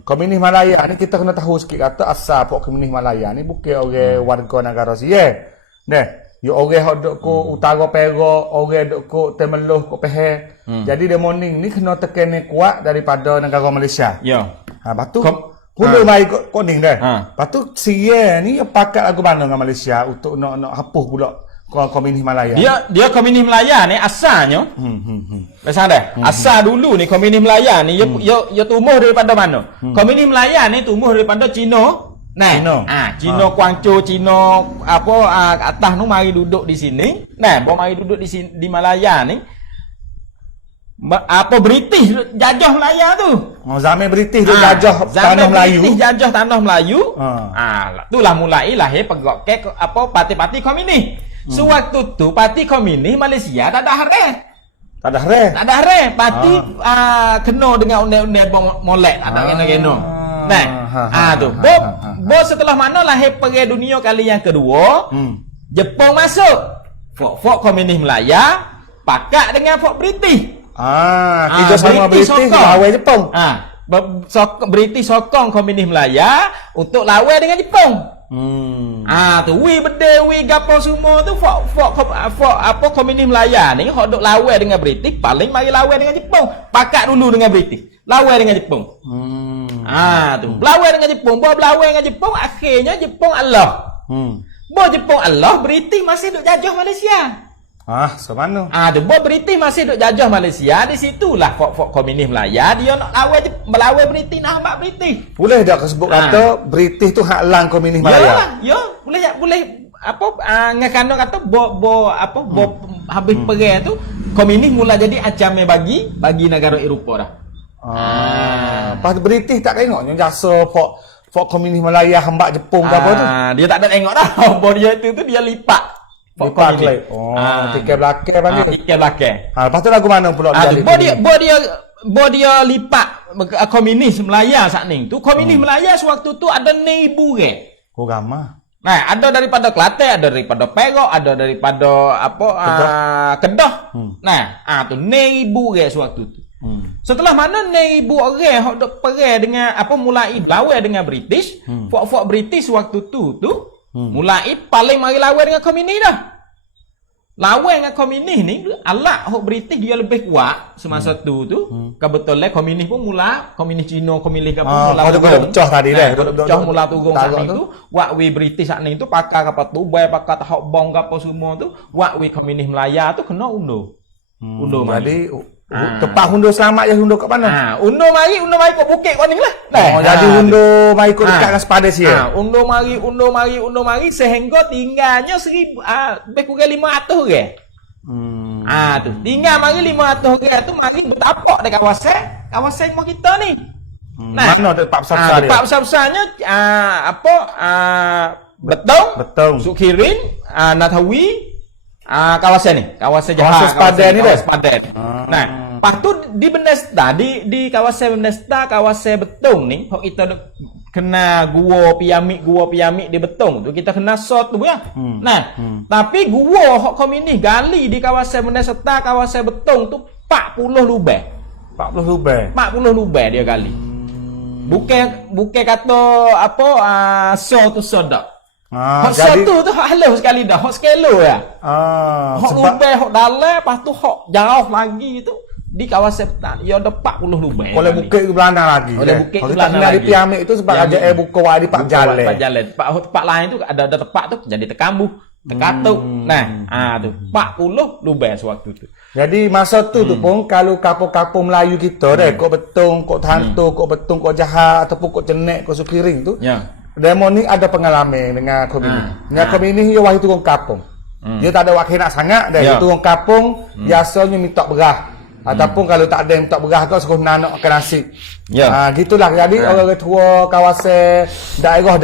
Komunis Malaya ni kita kena tahu sikit kata asal pok komunis Malaya ni bukan orang warga negara Sia. Yo orang hok dok ko utara Perak, orang dok ko Temeloh ko Pahang. Jadi demoning ni kena tekan kuat daripada negara Malaysia. Lepas tu Hulu mai koning dah. Ha. Lepas tu Sia ni dia pakat lagu mana dengan Malaysia untuk nak hapus pula komunis Malaya. Dia komunis Melaya ni asalnya. Macam dah. Asal dulu ni komunis Melaya ni dia tumbuh daripada mana? Komunis Melaya ni tumbuh daripada Cina. Nah, Cina Guangzhou, Cina atas tu mari duduk di sini. Nah, mari duduk di sini di Malaya ni. British jajah Melaya tu. Oh, zaman British tu jajah tanah Melayu. British jajah tanah Melayu. Itulah mulai lahir pegok ke parti-parti komunis. Sewaktu tu parti komunis Malaysia tak ada harga. Tak ada hare. Tak ada harga. Parti kena dengan undang-undang molek, tak ada kena-kena. Nah, tu. Bo setelah mana lahir Perang Dunia kali yang kedua, Jepun masuk. Fok komunis Melaya pakat dengan fok British. Kita sama British lawan Jepun. British sokong komunis Melaya untuk lawan dengan Jepun. Tu wi gapo semua tu fok komunis Melaya ni hok duk lawan dengan British, paling mari lawan dengan Jepun. Pakat dulu dengan British, lawan dengan Jepun. Tu lawan dengan Jepun, berlawan dengan Jepun, akhirnya Jepun Allah. Jepun Allah, British masih duk jajah Malaysia. Semana? British masih duk jajah Malaysia, di situlah fok komunis Melaya dia nak melawan British, nak hambak British. Boleh tak sebut kata British tu hak lang komunis Malaya? Ya, boleh ngakano kata habis perang tu komunis mula jadi ancaman bagi negara Eropah dah. Pas British tak tengoknya jasa fok komunis Malaya hambak Jepun ke apa tu? Dia tak ada tengok dah. Dia tu dia lipat. Lipat lagi. Tiket belakang panggil. Tiket belakang. Lepas tu lagu mana pula dia lipat komunis Melaya saat ni tu. Komunis Melaya sewaktu tu ada 6,000 orang. Ramah. Nah, ada daripada Kelantan, ada daripada Perak, ada daripada Kedah. Nah, tu 6,000 orang sewaktu tu. Setelah mana 6,000 orang hok dok perang dengan mulai lawan dengan British, fok British waktu tu mulai paling mari lawan dengan komunis dah. Lawan dengan komunis ni alak hok British dia lebih kuat semasa tu. Kebetulan komunis pun mula komunis Cina, komunis apa mula pecah tadi dah. Pecah mula turun kat ni tu. Wak we British kat ni tu pakar apa tu, bay pakar hok bong apa semua tu. Wak we komunis Melaya tu kena undur. Jadi tepat hundur selamat je hundur kat mana? Undur mari kat bukit kau ni lah. Jadi hundur mari ikut dekat dengan sepadan sia. Undur mari sehingga tinggalnya 1,000 lebih kurang 500 orang. Tu tinggal mari 500 orang tu mari bertapak dekat kawasan rumah kita ni. Mana tempat besar-besar dia? Tempat besar-besarnya Betong, Sukirin, Natawi, kawasan ni, kawasan Jahat, sepadan ni dah. Sepadan. Nah, lepas tu di Bendesta, di kawasan Bendesta, kawasan Betong ni, hok kita kena gua piramid di Betong tu, kita kena sort tu ya. Tapi gua hok komunis gali di kawasan Bendesta, kawasan Betong tu 40 lubang. 40 lubang dia gali. Bukan kata so tu sodak. Hok tu halus sekali dah, hok skelo ya. Hok lubang, hok dalam, lepas tu hok jauh lagi tu di kawasan petang. Ya ada 40 lubang. Oleh bukit ke belakang lagi. Oleh bukit ke belakang lagi. Di piramid itu sebab aja buka wadi pak jalan. Tempat lain tu ada tempat tu jadi terkambuh, terkatuk. Nah, tu 40 lubang sewaktu tu. Jadi masa tu pun kalau kapur-kapur Melayu kita kok Betong, kok Tanto, kok Betong, kok Jahat ataupun kok Cenek, kok Sukiring tu. Ya. Demo ni ada pengalaman dengan komunis. Dengan komunis dia wahai turun kampung. Dia tak ada wakil nak sangat dah. Dia turun kampung biasanya minta berah. Ataupun kalau tak ada yang minta berah kau suruh nanak makan nasi. Gitulah. Jadi orang tua kawasan daerah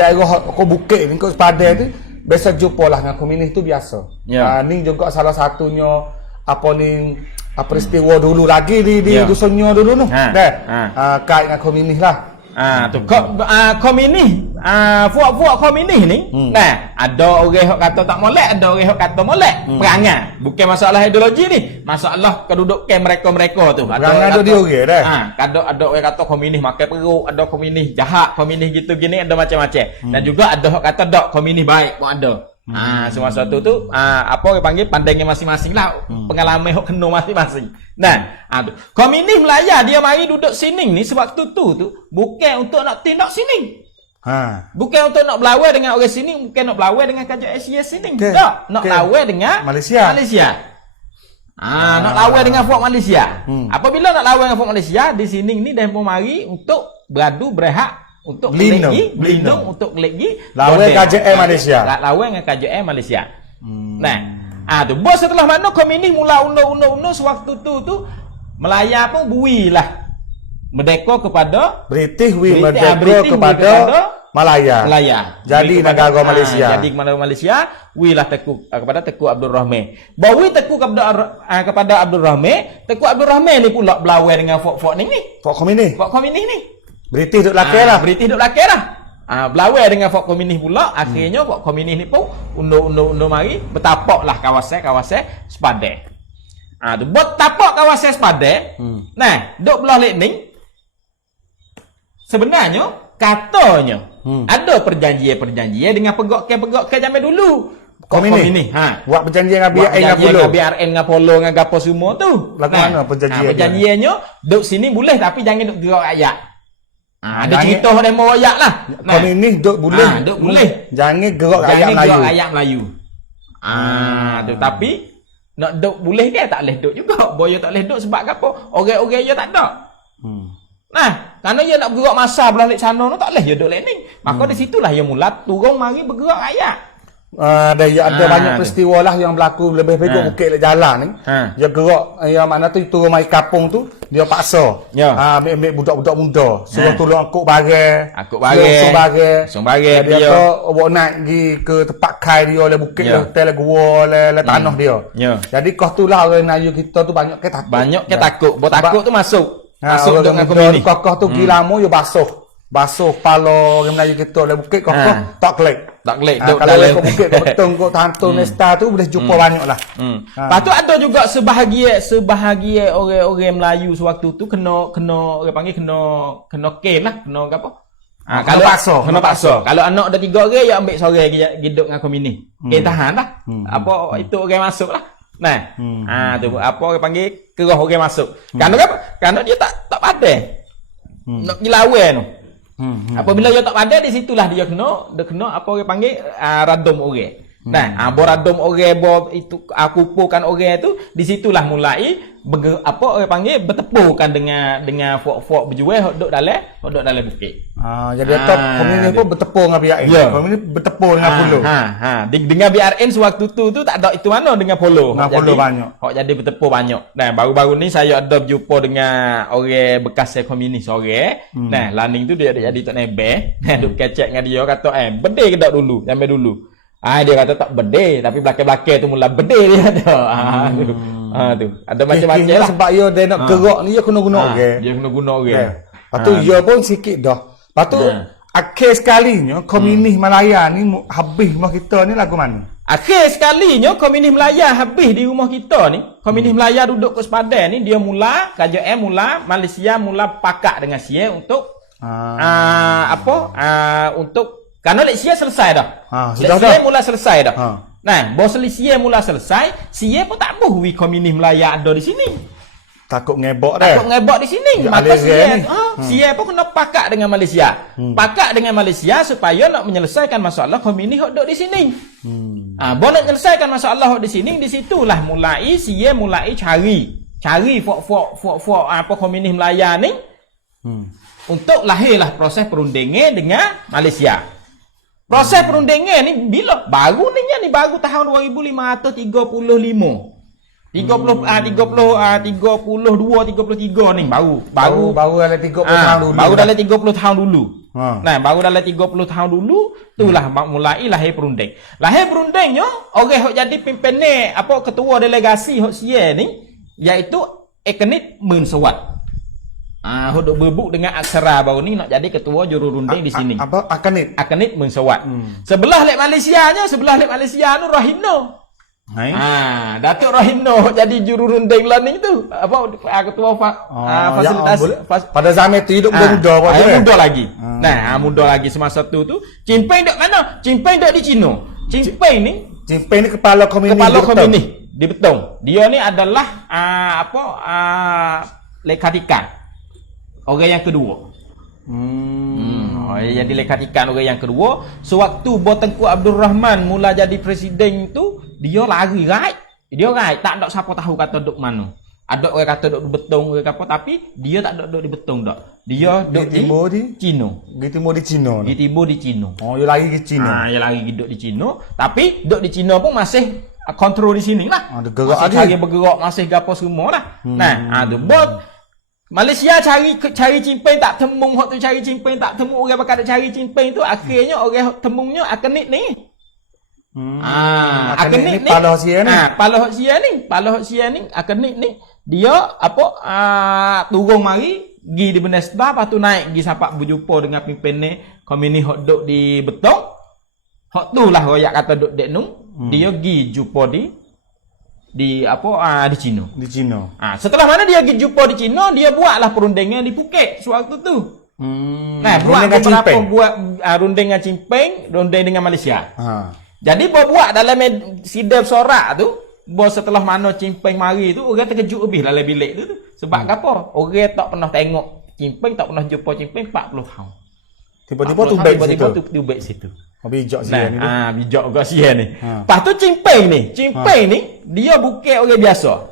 kau bukit ni kau sepadan tu biasa jumpa lah dengan komunis tu biasa. Ni juga salah satunya peristiwa dulu lagi di dusunnya dulu tu. Kait dengan komunis lah. Tu komunis, fuak komunis ni, nah, ada orang hok kata tak molek, ada orang hok kata molek. Perangai, bukan masalah ideologi ni, masalah kedudukan mereka tu. Perangai dia orang dah. Ada orang kata komunis makan perut, ada komunis jahat, komunis gitu gini, ada macam-macam. Dan juga ada hok kata dak komunis baik pun ada. Semasa tu apa orang panggil pandangnya masing-masing lah, pengalaman hok kena masing-masing. Nah, tu. Komunis Melaya dia mari duduk sini ni sebab tu bukan untuk nak tindak sini. Bukan untuk nak berlawan dengan orang sini, bukan nak berlawan dengan kerajaan Asia sini. Tak, nak lawan dengan Malaysia. Nak lawan dengan Fort Malaysia. Apabila nak lawan dengan Fort Malaysia, di sini ni dia pun mari untuk beradu berhak untuk berlindung untuk lagi lawan KJM Malaysia. Lawan dengan KJM Malaysia. Nah, tu bos setelah mana komunis mula uno sewaktu tu Melaya pun builah merdeka kepada British merdeka kepada Malaya. Jadi negara Malaysia. Jadi negara Malaysia wilah kepada Tengku Abdul Rahman. Bawi Tengku kepada Abdul Rahman, Tengku Abdul Rahman ni pula berlawan dengan fort ni. Fort komunis ni. British duk lakar lah. British duk lakar lah. Berlawan dengan Fort komunis pula. Akhirnya Fort komunis ni pun undo mari bertapaklah kawasan sepadan. Tu buat tapak kawasan sepadan. Nah, duk belah lek ni. Sebenarnya katanya ada perjanjian dengan pegawai zaman dulu. Komunis. Buat perjanjian dengan BRN dengan Polo dengan gapo semua tu. Lagu mana perjanjian? Perjanjiannya duk sini boleh tapi jangan duk gerak rakyat. Ada cerita demo rakyat lah. Komunis duk boleh. Duk boleh. Jangan gerak rakyat Melayu. Tu tapi nak duk boleh ke tak boleh duk juga. Boyo tak boleh duk sebab apa? Orang-orang dia tak ada. Nah, kerana dia nak bergerak masa belah lek sana tu tak boleh dia duk lek ni. Maka di situlah dia mula turun mari bergerak rakyat. Ada banyak peristiwa lah yang berlaku lebih baik bukit lek jalan ni. Dia gerak yang mana tu turun mai kampung tu dia paksa. Ambil budak-budak muda suruh tolong angkut barang. Sumbarang dia bawa naik pergi ke tempat kai dia le bukit le hotel le gua le tanah dia. Jadi kau tu lah orang Melayu kita tu banyak ke takut. Buat takut tu masuk dengan komunis. Kokoh tu pergi lama dia basuh kepala orang Melayu kita le bukit kokoh tak klik. Kalau kau bukit kau betung kau hantu nesta tu boleh jumpa banyak lah. Lepas tu ada juga sebahagian orang-orang Melayu sewaktu tu kena orang panggil kena kem lah, kena apa? Kena paksa. Kalau anak ada 3 orang dia ambil seorang hidup dengan komunis. Tahan lah. Apa itu orang masuk lah. Nah, tu apa orang panggil kerah orang masuk. Kerana apa? Kerana dia tak pandai. Nak dilawan tu. Apabila dia tak pandai di situlah dia kena apa orang panggil radom orang. Nah, boradom orang itu aku pukan orang tu di situlah mulai orang panggil bertepukan dengan fort berjual hok duk dalam bukit. Jadi komunis pun bertepur dengan BRN. Komunis bertepur dengan Polo. Dengan BRN sewaktu tu tak ada itu mana dengan Polo. Dengan Polo banyak. Hok jadi bertepur banyak. Nah, baru-baru ni saya ada berjumpa dengan orang bekas komunis orang. Nah, laning tu dia jadi tok nebeh. Nah, duk kecek dengan dia kata bede ke tak dulu, sampai dulu. Dia kata tak bede, tapi belakang-belakang tu mula bede dia kata. Tu. Ada macam-macam lah. Sebab dia nak gerak ni dia kena guna orang. Dia kena guna orang. Lepas tu dia pun sikit dah. Lepas tu akhir sekalinya komunis Malaya ni habis rumah kita ni lagu mana? Akhir sekalinya komunis Melaya habis di rumah kita ni. Komunis Melaya duduk ke sepadan ni dia mula KJM Malaysia mula pakak dengan Sia untuk untuk kerana Sia selesai dah. Sia mula selesai dah. Nah, bos Sia mula selesai, Sia pun tak mahu komunis Melaya ada di sini. Takut ngebok dah. Takut ngebok di sini. Maka Sia pun kena pakak dengan Malaysia. Pakak dengan Malaysia supaya nak menyelesaikan masalah komunis hok duk di sini. Bon nak menyelesaikan masalah hok di sini, di situlah mulai Sia mulai cari fort apa komunis Melaya ni. Untuk lahirlah proses perundingan dengan Malaysia. Proses perundingan ni bila baru ni baru tahun 2535. 32 33 ni baru dalam 30 tahun dulu. Baru dalam 30 tahun dulu. Nah, baru dalam 30 tahun dulu itulah mulai lahir perunding. Lahir perundingnya orang hok jadi pimpinan apa ketua delegasi hok Sia ni iaitu Ekenit Mensewat. Hok berbuk dengan aksara baru ni nak jadi ketua jururunding di sini. Apa Akenit Mensewat. Sebelah lek Malaysia nu Rahimno. Datuk Rahimno jadi jururunding learning tu. Apa ketua fasilitas pada zaman tu hidup muda lagi. Muda lagi semasa tu Cimpeng duk mana? Cimpeng duk di Cina. Cimpeng ni Cimpeng ni kepala komunis kepala di Betong. komunis di Betong. Dia ni adalah lekatikan orang yang kedua. Jadi lekatikan orang yang kedua. Sewaktu Tengku Abdul Rahman mula jadi presiden tu, dia lari right. Dia right, tak ada siapa tahu kata duk mana. Ada orang kata duk di Betong ke apa, tapi dia tak duk di Betong dak. Dia duk di timur di Cina. Di timur di Cina. Di timur di Cina. Oh, dia lari ke Cina. Dia lari duduk di Cina, tapi duduk di Cina pun masih kontrol di sini lah. Dia gerak masih lagi. cari bergerak, masih gapo semua lah. Tu bot Malaysia cari cimpeng tak temung, hok tu cari cimpeng tak temu, orang bakal cari cimpeng tu akhirnya orang temungnya akan ni. Akan ni Pala Sia ni. Pala Hok Sia ni akan ni. Dia turun mari gi di Benda Sebelah, lepas tu naik gi sampai berjumpa dengan pimpin komunis hok duk di Betong. Hok tu lah royak kata duk dek nu. Dia gi jumpa di Cina. Di Cina. Setelah mana dia pergi jumpa di Cina, dia buatlah perundingan di Phuket sewaktu tu. Buat runding dengan Cimpeng, runding dengan Malaysia. Jadi buat dalam sidang sorak tu, setelah mana Cimpeng mari tu, orang terkejut lebih dalam bilik tu. Sebab apa? Orang tak pernah tengok Cimpeng, tak pernah jumpa Cimpeng 40 tahun. Tiba-tiba tu baik situ. Tiba-tiba tu baik situ. Bijak Sia ni. Bijak juga Sia ni. Lepas tu Cimpeng ni, dia bukan orang biasa.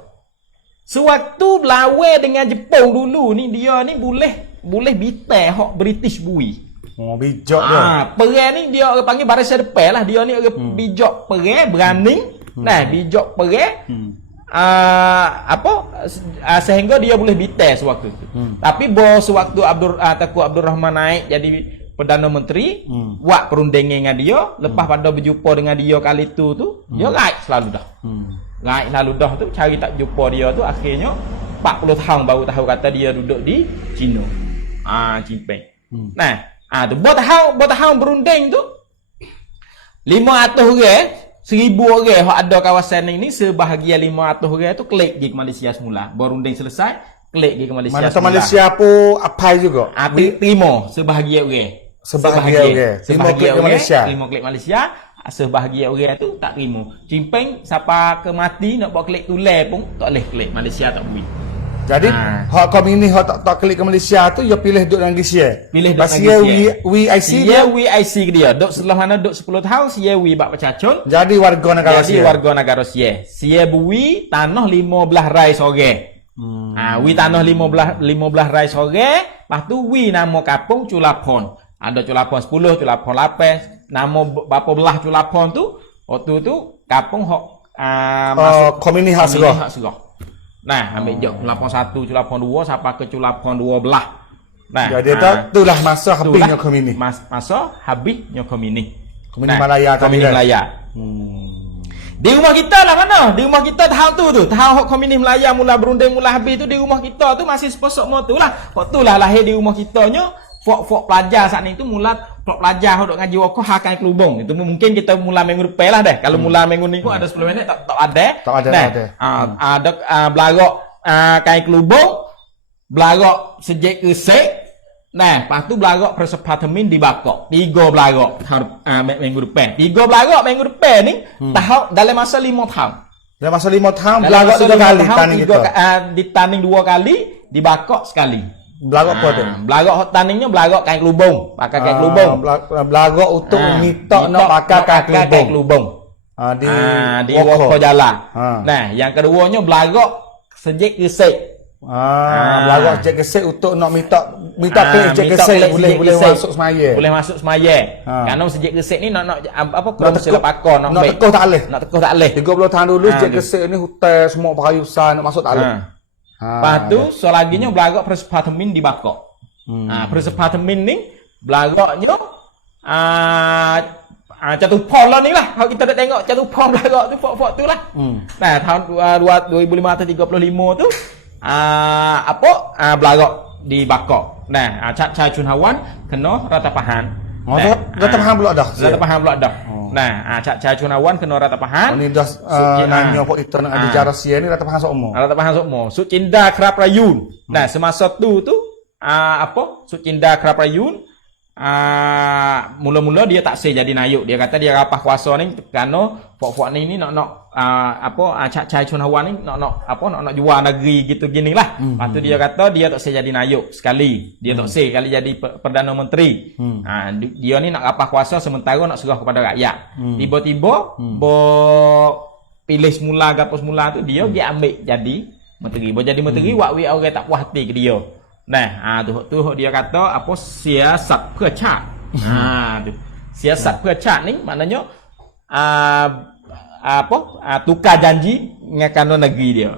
Sewaktu lawan dengan Jepun dulu ni, dia ni boleh bitai hok British bui. Bijak dia. Perang ni dia orang panggil barisan depan lah. Dia ni orang bijak perang, berani. Bijak perang. Sehingga dia boleh bitai sewaktu tu. Tapi sewaktu Tengku Abdul Rahman naik jadi Perdana Menteri, buat perundingan dengan dia, lepas pada berjumpa dengan dia kali tu, dia right selalu dah. Right selalu dah tu, cari tak jumpa dia tu, akhirnya 40 tahun baru tahu kata dia duduk di Cina. Cimpeng. Tu buat tahun berunding tu 500 orang, 1000 orang hok ada kawasan ni, sebahagian 500 orang tu klik pergi ke Malaysia semula. Berunding selesai, klik pergi ke Malaysia. Mana Malaysia pun apa juga. Terima sebahagian orang. Sebahagian. Terima klik ke Malaysia. Terima klik Malaysia. Sebahagian orang tu tak terima. Cimpeng siapa ke mati nak buat klik tulen pun tak boleh klik. Malaysia tak boleh. Jadi hak komunis hak tak klik ke Malaysia tu dia pilih duduk dengan Sia. Pilih duduk dengan WIC dia. WIC dia. Duk setelah mana duk 10 tahun Sia wi bak pecacun. Jadi warga negara Sia. Jadi warga negara Sia. Sia bui tanah 15 rai sore. Wi tanah 15 rai sore. Lepas tu wi nama kampung Culapon. Ada Culapon 10, Culapon 8. Nama berapa belah Culapon tu? Waktu tu kampung hok masuk komunis hak serah. Ambil jok Culapon 1, Culapon 2 sampai ke Culapon 12. Jadi itulah masa habisnya komunis. Masa habisnya komunis. Komunis Malaya komunis Malaya. Di rumah kita lah mana? Di rumah kita tahun tu. Tahun hok komunis Malaya mula berunding mula habis tu di rumah kita tu masih sepesok motu lah. Waktu lah lahir di rumah kita nya. Fok pelajar saat ni tu mula fok pelajar duk ngaji wakoh hakai kelubung. Itu mungkin kita mula minggu depan lah dah. Kalau mula minggu ni pun ada 10 minit tak ada. Tak ada. Ada belagak kai kelubung, belagak sejek kesek. Lepas tu belagak persepatemin dibakok. 3 belagak minggu depan. 3 belagak minggu depan ni tahun dalam masa 5 tahun. Dalam masa 5 tahun belagak 3 kali tanding kita. Ditanding 2 kali, dibakok sekali. Belagak apa tu? Belagak hot tandingnya belagak kain kelubung, pakai kain kelubung. Belagak untuk minta nak pakai kain kelubung. Di woko jalan. Yang keduanya belagak sejek gesek. Belagak sejek gesek untuk nak minta klik sejek gesek boleh masuk semaya. Boleh masuk semaya. Kerana sejek gesek ni nak apa kurang sila pakar nak tekuh tak boleh. Nak tekuh tak boleh. 30 tahun dulu sejek gesek ni hutan semua perayusan nak masuk tak boleh. Lepas tu selaginya belagak persepatemin dibakok. Persepatemin ni belagaknya catupan lah ni lah. Kalau kita dah tengok catupan belagak tu fok tu lah. Tahun 2535 tu belagak dibakok. Cai Chun Hawan kena ratapahan. Ratapahan pula dah. Ratapahan pula dah. Cai Chun Hawan kena ratapahan. Ini dah nanya apa kita nak ada jarak Sia ni ratapahan sokmo. Ratapahan sokmo. Sucinda Kerap Rayun. Semasa tu Sucinda Kerap Rayun mula-mula dia tak say jadi nayuk. Dia kata dia rapah kuasa ni kerana pok-pok ni nak cai Chun Hawan ni nak jual negeri gitu gini lah. Lepas tu dia kata dia tak say jadi nayuk sekali. Dia tak say kali jadi Perdana Menteri. Dia ni nak rapah kuasa sementara nak serah kepada rakyat. Tiba-tiba pilih semula gapo semula tu dia ambil jadi menteri. Jadi menteri wak orang tak puas hati ke dia. Nah, tu dia kata apa siasat percat. Tu. Siasat percat ni maknanya tukar janji dengan negeri dia.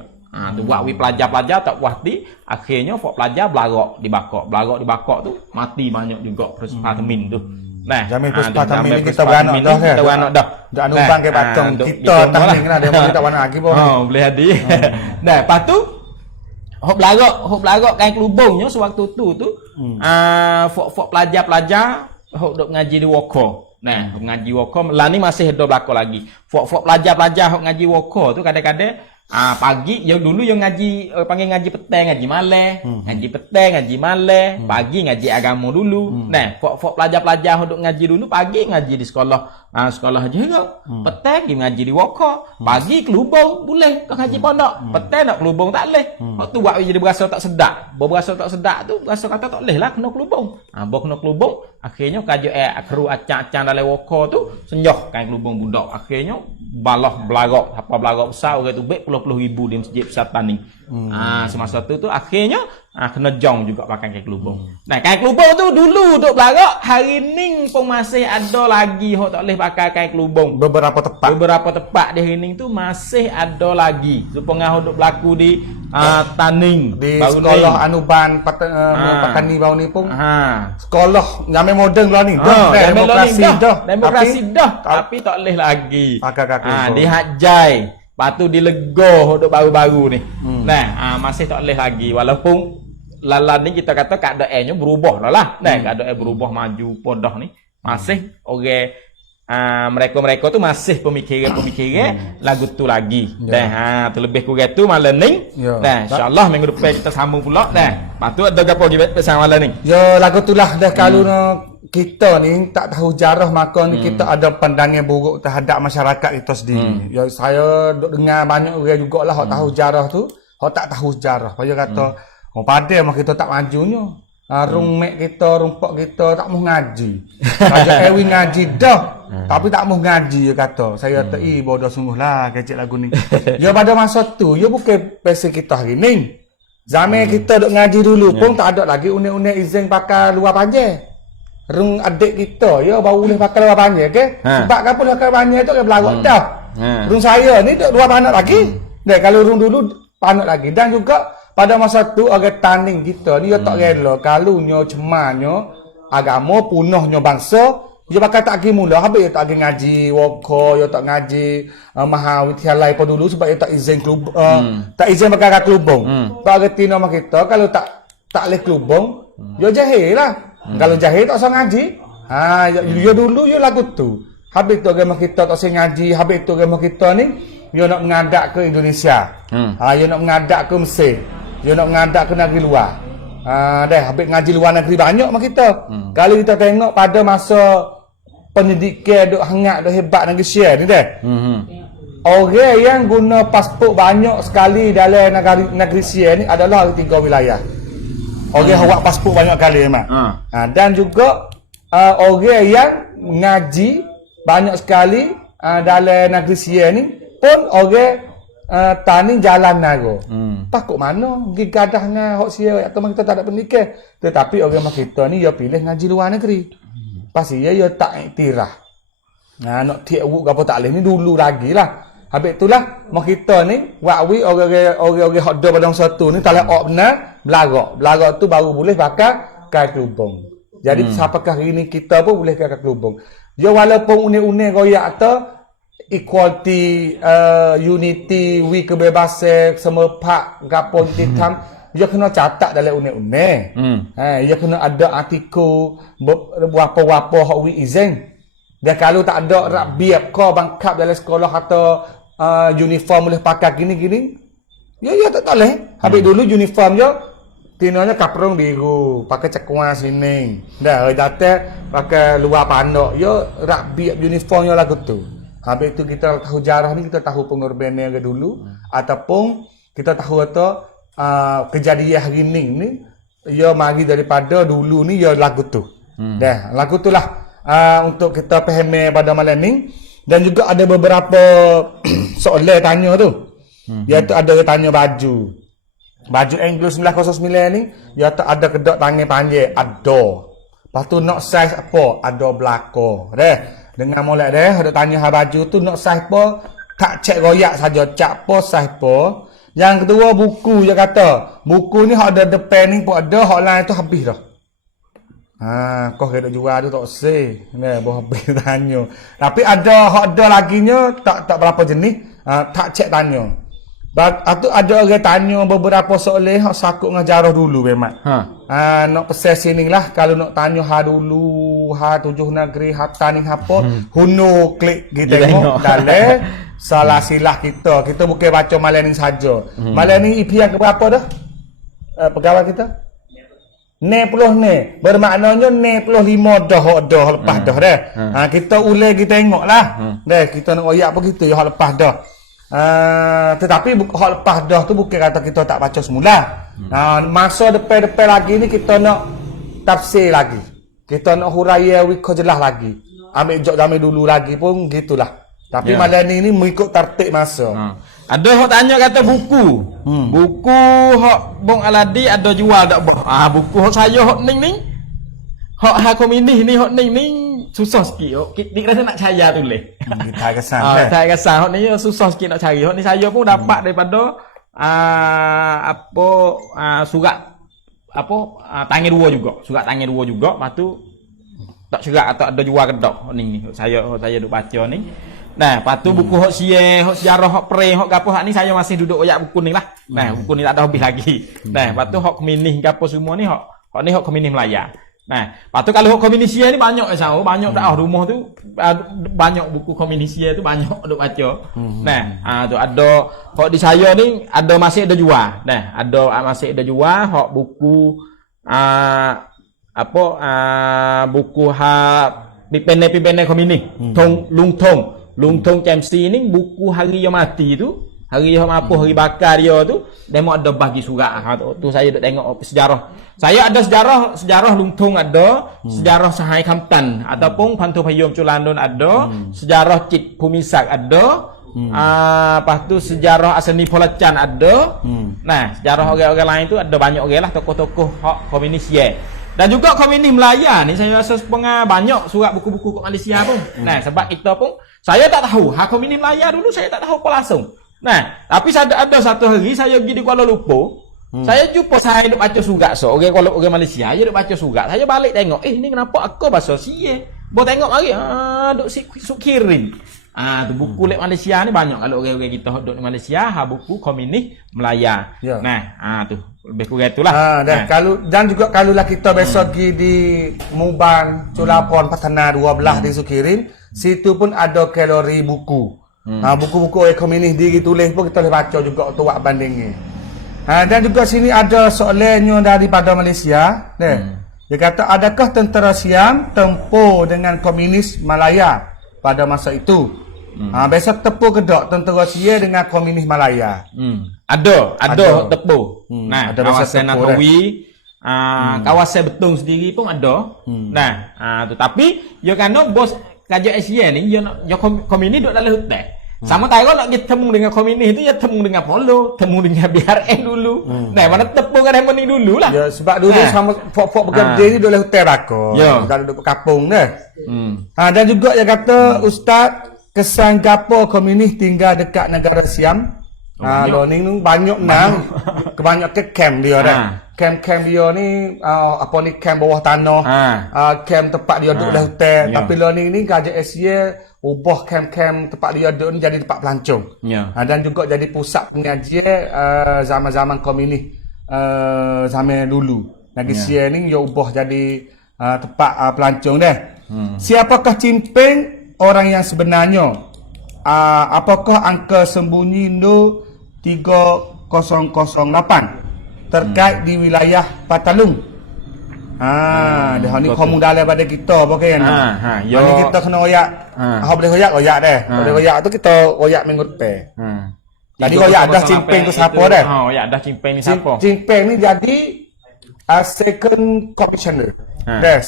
Tu buat pelajar-pelajar tak puas hati, akhirnya fok pelajar belagak dibakar tu mati banyak juga Perspatemin tu. Nah, Jamil Perspatemin kita beranak dah kan. Kita beranak dah. Dak numpang ke patong kita tanding lah dia mau kita beranak lagi pun. Boleh jadi. Nah, lepas tu hok belagak kain kelubungnya sewaktu tu fok pelajar-pelajar hok dok ngaji di Woko. Nah, hok ngaji Woko lah ni masih ada belakang lagi. Fok pelajar-pelajar hok ngaji Woko tu kadang-kadang pagi yang dulu yang ngaji panggil ngaji petang, ngaji malam, ngaji petang, ngaji malam, pagi ngaji agama dulu. Nah, fok pelajar-pelajar hok dok ngaji dulu pagi ngaji di sekolah haji juga. Petang pergi ngaji di Woko, pagi kelubung boleh ke ngaji pondok. Petang nak kelubung tak leh. Waktu buat jadi berasa tak sedap. Berasa tak sedap tu berasa kata tak leh lah kena kelubung. Kena kelubung akhirnya kajo keru acang-acang dalam Woko tu senjoh kain kelubung budak. Akhirnya balah belagak besar orang tu baik puluh-puluh ribu di masjid besar Taning. Semasa tu akhirnya kena jong juga pakai kain kelubung. Nah, kain kelubung tu dulu duk belagak, hari ni pun masih ada lagi hok tak boleh pakai kain kelubung. Beberapa tempat di hari ni tu masih ada lagi. Supaya hok duk berlaku di Taning di sekolah Anuban Patani bau ni pun. Sekolah zaman moden lah ni. Demokrasi dah. Tapi tak boleh lagi. Pakai di Hajai. Lepas tu di Legor duk baru-baru ni. Nah, masih tak boleh lagi walaupun lalan ni kita kata keadaannya berubah lah. Nah, keadaan berubah maju podah ni masih orang mereka tu masih pemikiran lagu tu lagi. Nah, terlebih kurang tu malam ni. Nah, insya-Allah minggu depan kita sambung pula. Nah, lepas tu ada gapo lagi pesan malam ni? Ya, lagu tu lah dah kalau kita ni tak tahu jarah maka ni kita ada pandangan buruk terhadap masyarakat kita sendiri. Ya, saya dengar banyak orang jugalah hok tahu jarah tu, hok tak tahu jarah. Dia kata, pada mah kita tak majunya. Rungmek kita, rumpok kita tak mau ngaji. Raja Ewi ngaji dah, tapi tak mau ngaji dia kata. Saya kata, bodoh sungguhlah kecil lagu ni. Ya pada masa tu, ya bukan pesi kita hari ni. Zaman kita duk ngaji dulu pun tak ada lagi unik-unik izin pakai luar panjang. Rung adik kita ya baru boleh pakai luar panjang ke? Sebab apa luar panjang tu dia belagak dah. Rung saya ni duk luar panak lagi. Dan kalau rung dulu panak lagi dan juga pada masa tu orang Taning kita ni dia tak rela kalau nyo cemanyo agama punahnya bangsa dia bakal tak pergi mula habis dia tak pergi ngaji Woko, dia tak ngaji Mahawidyalaya apa dulu sebab dia tak izin klub tak izin pakai kelubung. Pak reti nama kita kalau tak leh kelubung dia jahil lah. Kalau jahil tak usah ngaji. Ya dulu ya lagu tu. Habis tu agama kita tak usah ngaji, habis tu agama kita ni dia nak mengadak ke Indonesia. Dia nak mengadak ke Mesir. Dia nak mengadak ke negeri luar. Dah habis ngaji luar negeri banyak mak kita. Kalau kita tengok pada masa pendidikan duk hangat duk hebat negeri Malaysia ni dah. Orang yang guna pasport banyak sekali dalam negeri Malaysia ni adalah 3 wilayah. Orang awak pasport banyak kali memang. Dan juga orang yang ngaji banyak sekali dalam negeri Sia ni pun orang Taning jalan nago. Takut mana pergi gadah dengan hok Sia atau kita tak ada pendidikan. Tetapi orang kita ni dia pilih ngaji luar negeri. Pasti dia tak iktiraf. Nak tiap wuk apa tak leh ni dulu lagi lah. Habis itulah mak kita ni wakwi orang-orang hok dah pada masa tu ni tak leh benar belagak tu baru boleh pakai kain kelubung. Jadi siapakah hari ni kita pun boleh pakai kelubung. Ya walaupun unik-unik royak atau equality, unity, we kebebasan, semua pak gapo hitam, dia kena catat dalam unik-unik. Dia kena ada artikel berapa-apa hak we izin. Dan kalau tak ada rabiat kau bangkap dalam sekolah atau uniform boleh pakai gini-gini, ya tak boleh. Habis dulu uniform dia Tinonya kaprung biru, pakai cekuan sini. Dah, data pakai luar pandok. Yo rak biak uniformnya lagu tu. Habis itu kita tahu jarah ni, kita tahu pengorbanan yang dulu ataupun kita tahu atau kejadian hari ni yo mari daripada dulu ni yo lagu tu. Dah, lagu tu lah untuk kita fahami pada malam ni. Dan juga ada beberapa soalan tanya tu. Iaitu ada yang tanya baju. Baju Anglo 909 ni, iaitu ada kedok tangan panjang, ada. Lepas tu nak saiz apa? Ada belakang. Deh. Dengan molek deh, ada tanya hal baju tu nak saiz apa? Tak cek royak saja, cak apa saiz apa. Yang kedua buku dia kata. Buku ni hak ada depan ni pun ada, hak lain tu habis dah. Kau kena jual tu tak say. Nah, bawa habis tanya. Tapi ada hak ada laginya tak berapa jenis, tak cek tanya. Atau ada orang tanya beberapa soalan hak sakut dengan jarah dulu memang. Nak pesan sini lah kalau nak tanya dulu, tujuh negeri, tani apa, huno klik kita tengok dalam salah silah kita. Kita bukan baca malam ni saja. Malam ni EP yang keberapa dah? Pegawai kita? 90 ni. Bermaknanya 95 dah lepas dah dah. Kita ulai kita tengoklah. Dah kita nak royak apa kita hak lepas dah. Tetapi hak lepas dah tu bukan kata kita tak baca semula. Masa depan-depan lagi ni kita nak tafsir lagi. Kita nak huraya wiko jelas lagi. Ambil jok zaman dulu lagi pun gitulah. Tapi malam ni mengikut tertib masa. Ada hok tanya kata buku. Buku hok Bong Aladi ada jual tak boh? Buku hok saya hok ning. Hok Hakomini ni hok ning susah sikit. Hok ni rasa nak cari tulis. Kita kesan. Tak kesan hok ni susah sikit nak cari. Hok ni saya pun dapat daripada surat tangan dua juga. Surat tangan dua juga. Lepas tu tak cerak atau ada jual kedok hok ning. Saya duk baca ni. Nah, lepas tu buku hok sejarah hok pre hok gapo hak ni saya masih duduk oyak buku ni lah. Nah, buku ni tak ada habis lagi. Nah, lepas tu hok komunis gapo semua ni hok ni hok komunis Melaya. Nah, lepas tu kalau hok komunis ni banyak banyak dah rumah tu banyak buku komunis tu banyak duk baca. Nah, tu ada hok di saya ni ada masih ada jual. Nah, ada masih ada jual hok buku buku pipene komunis. Lung Thong Chamsi ni buku hari yang mati tu, hari yang apa hari bakar dia tu, demo ada bagi surat. Tu saya duk tengok sejarah. Saya ada sejarah Lung Thong ada, sejarah Sahai Kampan ataupun Pantu Payum Culandun ada, sejarah Cit Pumisak ada, lepas tu sejarah Asani Polacan ada. Nah, sejarah orang-orang lain tu ada banyak orang lah tokoh-tokoh hak komunis ye. Dan juga komunis Melaya ni saya rasa banyak surat buku-buku kat Malaysia pun. Nah, sebab kita pun saya tak tahu hak komunis Melaya dulu saya tak tahu apa langsung. Nah, tapi ada satu hari saya pergi di Kuala Lumpur. Saya jumpa saya duk baca surat orang Malaysia, dia duk baca surat. Saya balik tengok, ni kenapa aku bahasa sie? Bo tengok lagi, duk kirim. Tu buku lek Malaysia ni banyak kalau orang-orang kita duk di Malaysia, buku komunis Melaya. Ya. Nah, tu lebih kurang itulah. Dan juga kalau lah kita besok pergi di Muban, Culapon, Patana 12 di Sukirin, situ pun ada kalori buku. Buku-buku komunis diri tulis pun kita boleh baca juga untuk buat bandingnya. Dan juga sini ada soalannya daripada Malaysia. Dia kata, adakah tentera Siam tempur dengan komunis Malaya pada masa itu? Besok tepur kedok tentera Siam dengan komunis Malaya. Ada tepur. Nah, ada kawasan Natawi, kawasan Betung sendiri pun ada. Nah, tetapi yo kan bos kerajaan Asia ni yo komunis duduk dalam hutan. Sama tak nak kita temu dengan komunis itu ya temu dengan Polo, temu dengan BRN dulu. Nah, mana tepung kan ni dulu lah. Ya, sebab dulu sama fok bekerja ni dulu hotel bakar. Kalau duduk kampung dah. Dan juga dia kata Ustaz, kesan gapo komunis tinggal dekat negara Siam. Lo ni banyak nang kebanyakan camp dia dah. Camp dia ni camp bawah tanah. Camp tempat dia duduk dah hotel. Tapi lo ni kerajaan Asia ubah camp tempat dia duduk ni jadi tempat pelancong. Dan juga jadi pusat pengajian zaman-zaman komunis zaman dulu. Negeri Sia ni dia ubah jadi tempat pelancong dah. Siapakah Jinping orang yang sebenarnya? Apakah angka sembunyi 3008? terkait di wilayah Patalung. Dah ni kamu dalam pada kita apa kan? Yo Ni kita kena royak. Boleh royak deh. Boleh royak tu kita royak minggu depan. Tadi royak dah Cimpeng tu siapa dah? Royak dah Cimpeng ni siapa? Cimpeng ni jadi second commissioner. Dah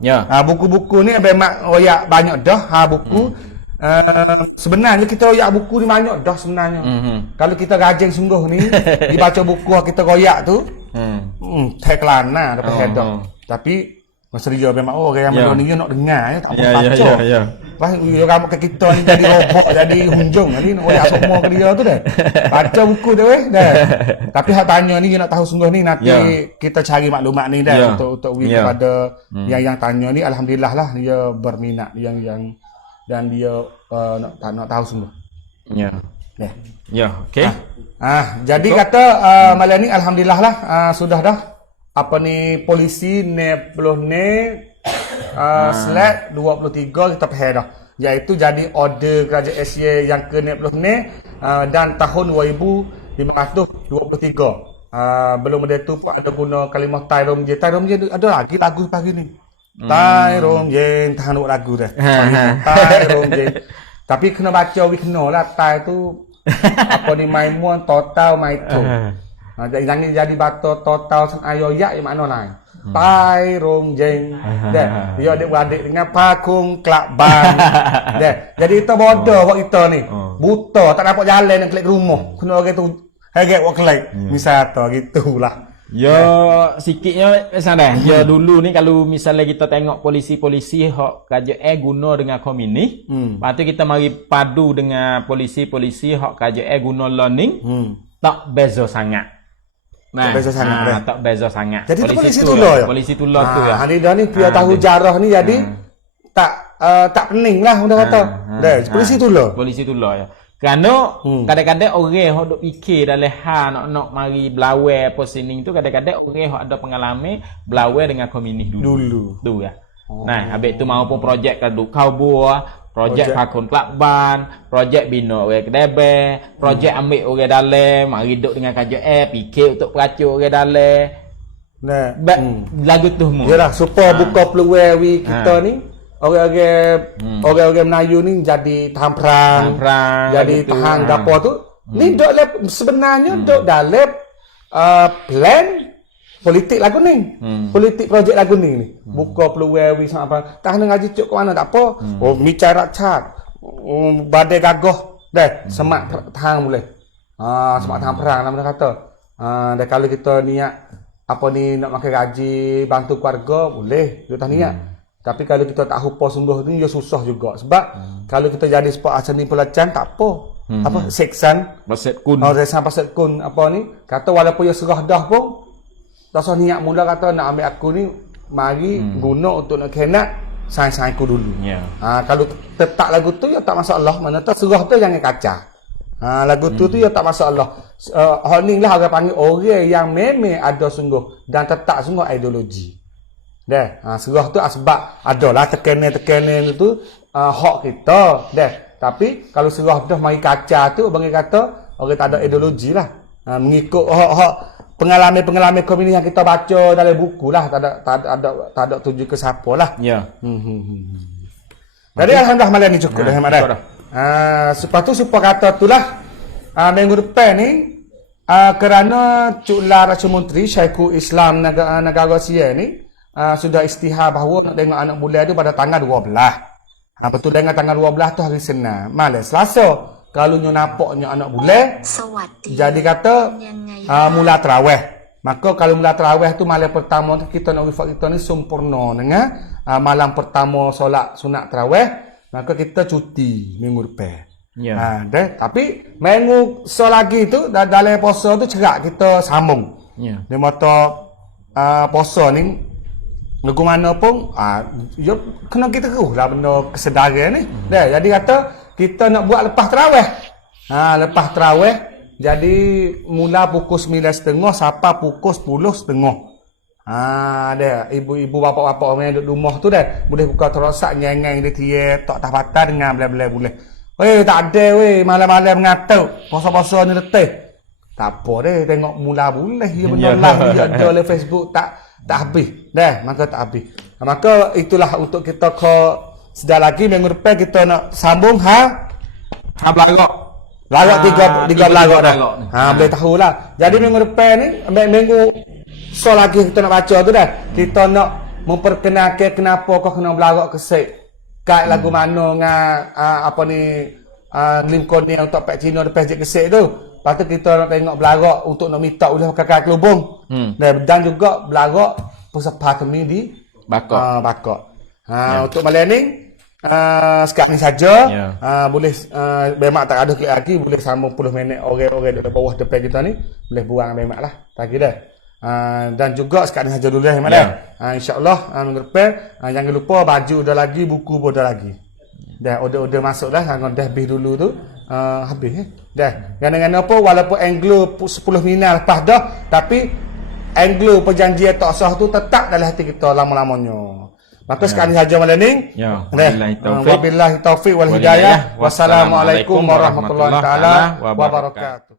Ya. buku-buku ni memang royak banyak dah buku. Sebenarnya kita royak buku ni banyak dah sebenarnya. Kalau kita rajin sungguh ni dibaca buku kita royak tu. Tak kelana dapat head. Tapi masa dia memang orang yang mendengar ni nak dengar tak apa baca. Pas orang ke kita ni jadi robot jadi hunjung ni nak royak semua ke dia tu dah. Baca buku dia dah. Tapi hak tanya ni dia nak tahu sungguh ni nanti kita cari maklumat ni dah untuk kepada yang tanya ni alhamdulillah lah dia berminat yang dan dia nak tahu sungguh. Ya. Okey. Jadi kata malam ni alhamdulillah lah sudah dah apa ni polisi ne puluh ne slide 23 kita pahal dah. Iaitu jadi order kerajaan Asia yang ke-60 ni dan tahun 2523. Belum ada tu Pak ada guna kalimah Tai Rom Je. Tai Rom Je ada lagi lagu pagi ni. Tai Rom Je tahan buat lagu dah. Tai Rom Je. Tapi kena baca kena lah Tai tu apa ni main muan total main tu. Jangan jadi bato total sang ayo yak yang makna lain. Tai Rom Jeng. Dia adik-beradik dengan Pakung Kelakban. Jadi kita bodoh buat kita ni. Buta tak dapat jalan nak klik rumah. Kena orang tu harap buat klik. Misal tu gitulah. Sikitnya macam dah. Dulu ni kalau misalnya kita tengok polisi-polisi hak KJL guna dengan komunis, lepas tu kita mari padu dengan polisi-polisi hak KJL guna learning, tak beza sangat. Tak beza sangat. Jadi polisi tu lah. Polisi tu lah tu ya. Hari dah ni dia tahu jarah ni jadi tak pening lah orang kata. Polisi tu lah. Polisi tu lah ya. Kerana kadang-kadang orang hok duk fikir dalam hal nak mari belawai apa sini tu kadang-kadang orang hok ada pengalaman belawai dengan komunis dulu. Tu ya. Nah, habis tu maupun projek kaduk Kaubua, projek Pakun Kelakban, projek bina orang Kedai, projek ambil orang dalam, mari duduk dengan KJL, fikir untuk peracuk orang dalam. Lagu tu semua. Yalah, supaya buka peluang kita ni, orang-orang Melayu ni jadi tahan perang, jadi tahan gapo tu. Ni dok sebenarnya dok dalam plan politik lagu ni. Politik projek lagu ni. Buka peluang sama apa. Tak kena ngaji cuk ke mana tak apa. Bicara rakyat. Badai gagah. Dah semak tahan boleh. Semak tahan perang lah kata. Dan kalau kita niat apa ni nak makan gaji bantu keluarga boleh. Kita niat. Tapi kalau kita tak hupa sungguh ni dia susah juga. Sebab kalau kita jadi sport asal ni pelacan tak apa. Apa seksan Paset kun. Seksan paset kun apa ni. Kata walaupun dia serah dah pun tak usah niat mula kata nak ambil aku ni mari guna untuk nak kenak sains-sains aku dulu. Kalau tetap lagu tu ya tak masalah. Mana tu serah tu jangan kacau. Lagu tu ya tak masalah. Hal ni lah orang panggil orang yang memang ada sungguh dan tetap sungguh ideologi. Serah tu sebab adalah tekanan-tekanan tu hak kita. Tapi kalau serah dah mari kacau tu bagi kata orang tak ada ideologi lah. Mengikut hak pengalaman-pengalaman komunis yang kita baca dalam buku lah, tak ada tuju ke siapa lah. Jadi alhamdulillah malam ni cukup dah dah. Lepas tu supaya kata itulah minggu depan ni kerana Cuklah Raja Menteri Syekhul Islam negara Sia ni sudah istihar bahawa nak tengok anak bulan tu pada tanggal 12. Betul dengan tanggal 12 tu hari Senin. Malam Selasa kalau nyo nampaknya anak bulan jadi kata mula tarawih. Maka kalau mula tarawih tu malam pertama tu kita nak wifat kita ni sempurna dengan malam pertama solat sunat tarawih, maka kita cuti minggu depan. Tapi minggu lagi tu dalam puasa tu cerak kita sambung. Di mata puasa ni lagu mana pun kena kita lah benda kesedaran ni. Jadi kata kita nak buat lepas tarawih. Lepas tarawih jadi mula pukul 9.30 sampai pukul 10.30. Ada ibu-ibu bapak-bapak orang yang duduk rumah tu dah boleh buka terosak nyengeng dia tie tok tahpatan dengan bela-bela boleh. Weh tak ada weh malam-malam ngatuk. Puasa-puasa ni letih. Tak apa deh tengok mula boleh dia benda lah dia ada oleh Facebook tak habis. Dah maka tak habis. Maka itulah untuk kita ke sedar lagi minggu depan kita nak sambung Belagak. Lagak tiga lagak dah. Lagak ni. Boleh tahulah. Jadi minggu depan ni minggu so lagi kita nak baca tu dah. Kita nak memperkenalkan kenapa kau kena belagak kesek. Kat lagu mana dengan apa ni Limkon ni untuk Pak Cina depan je kesek tu. Lepas tu kita nak tengok belagak untuk nak minta oleh kakak kelubung. Dan juga belagak pesepah kami di Bakok. Untuk malam ni sekarang ni saja. Boleh bemak tak ada lagi boleh sambung 10 minit orang-orang di bawah depan kita ni boleh buang bemak lah. Tak kira. Dan juga sekarang saja dulu insya-Allah minggu depan jangan lupa baju dah lagi, buku pun dah lagi. Dah order masuk dah, jangan dah habis dulu tu. Habis dah. Gana-gana apa walaupun Anglo 10 minit lepas dah tapi Anglo perjanjian tak sah tu tetap dalam hati kita lama-lamanya. Maka sekarang saja malam ni. Wabillahi taufik wal hidayah. Wassalamualaikum warahmatullahi taala wabarakatuh.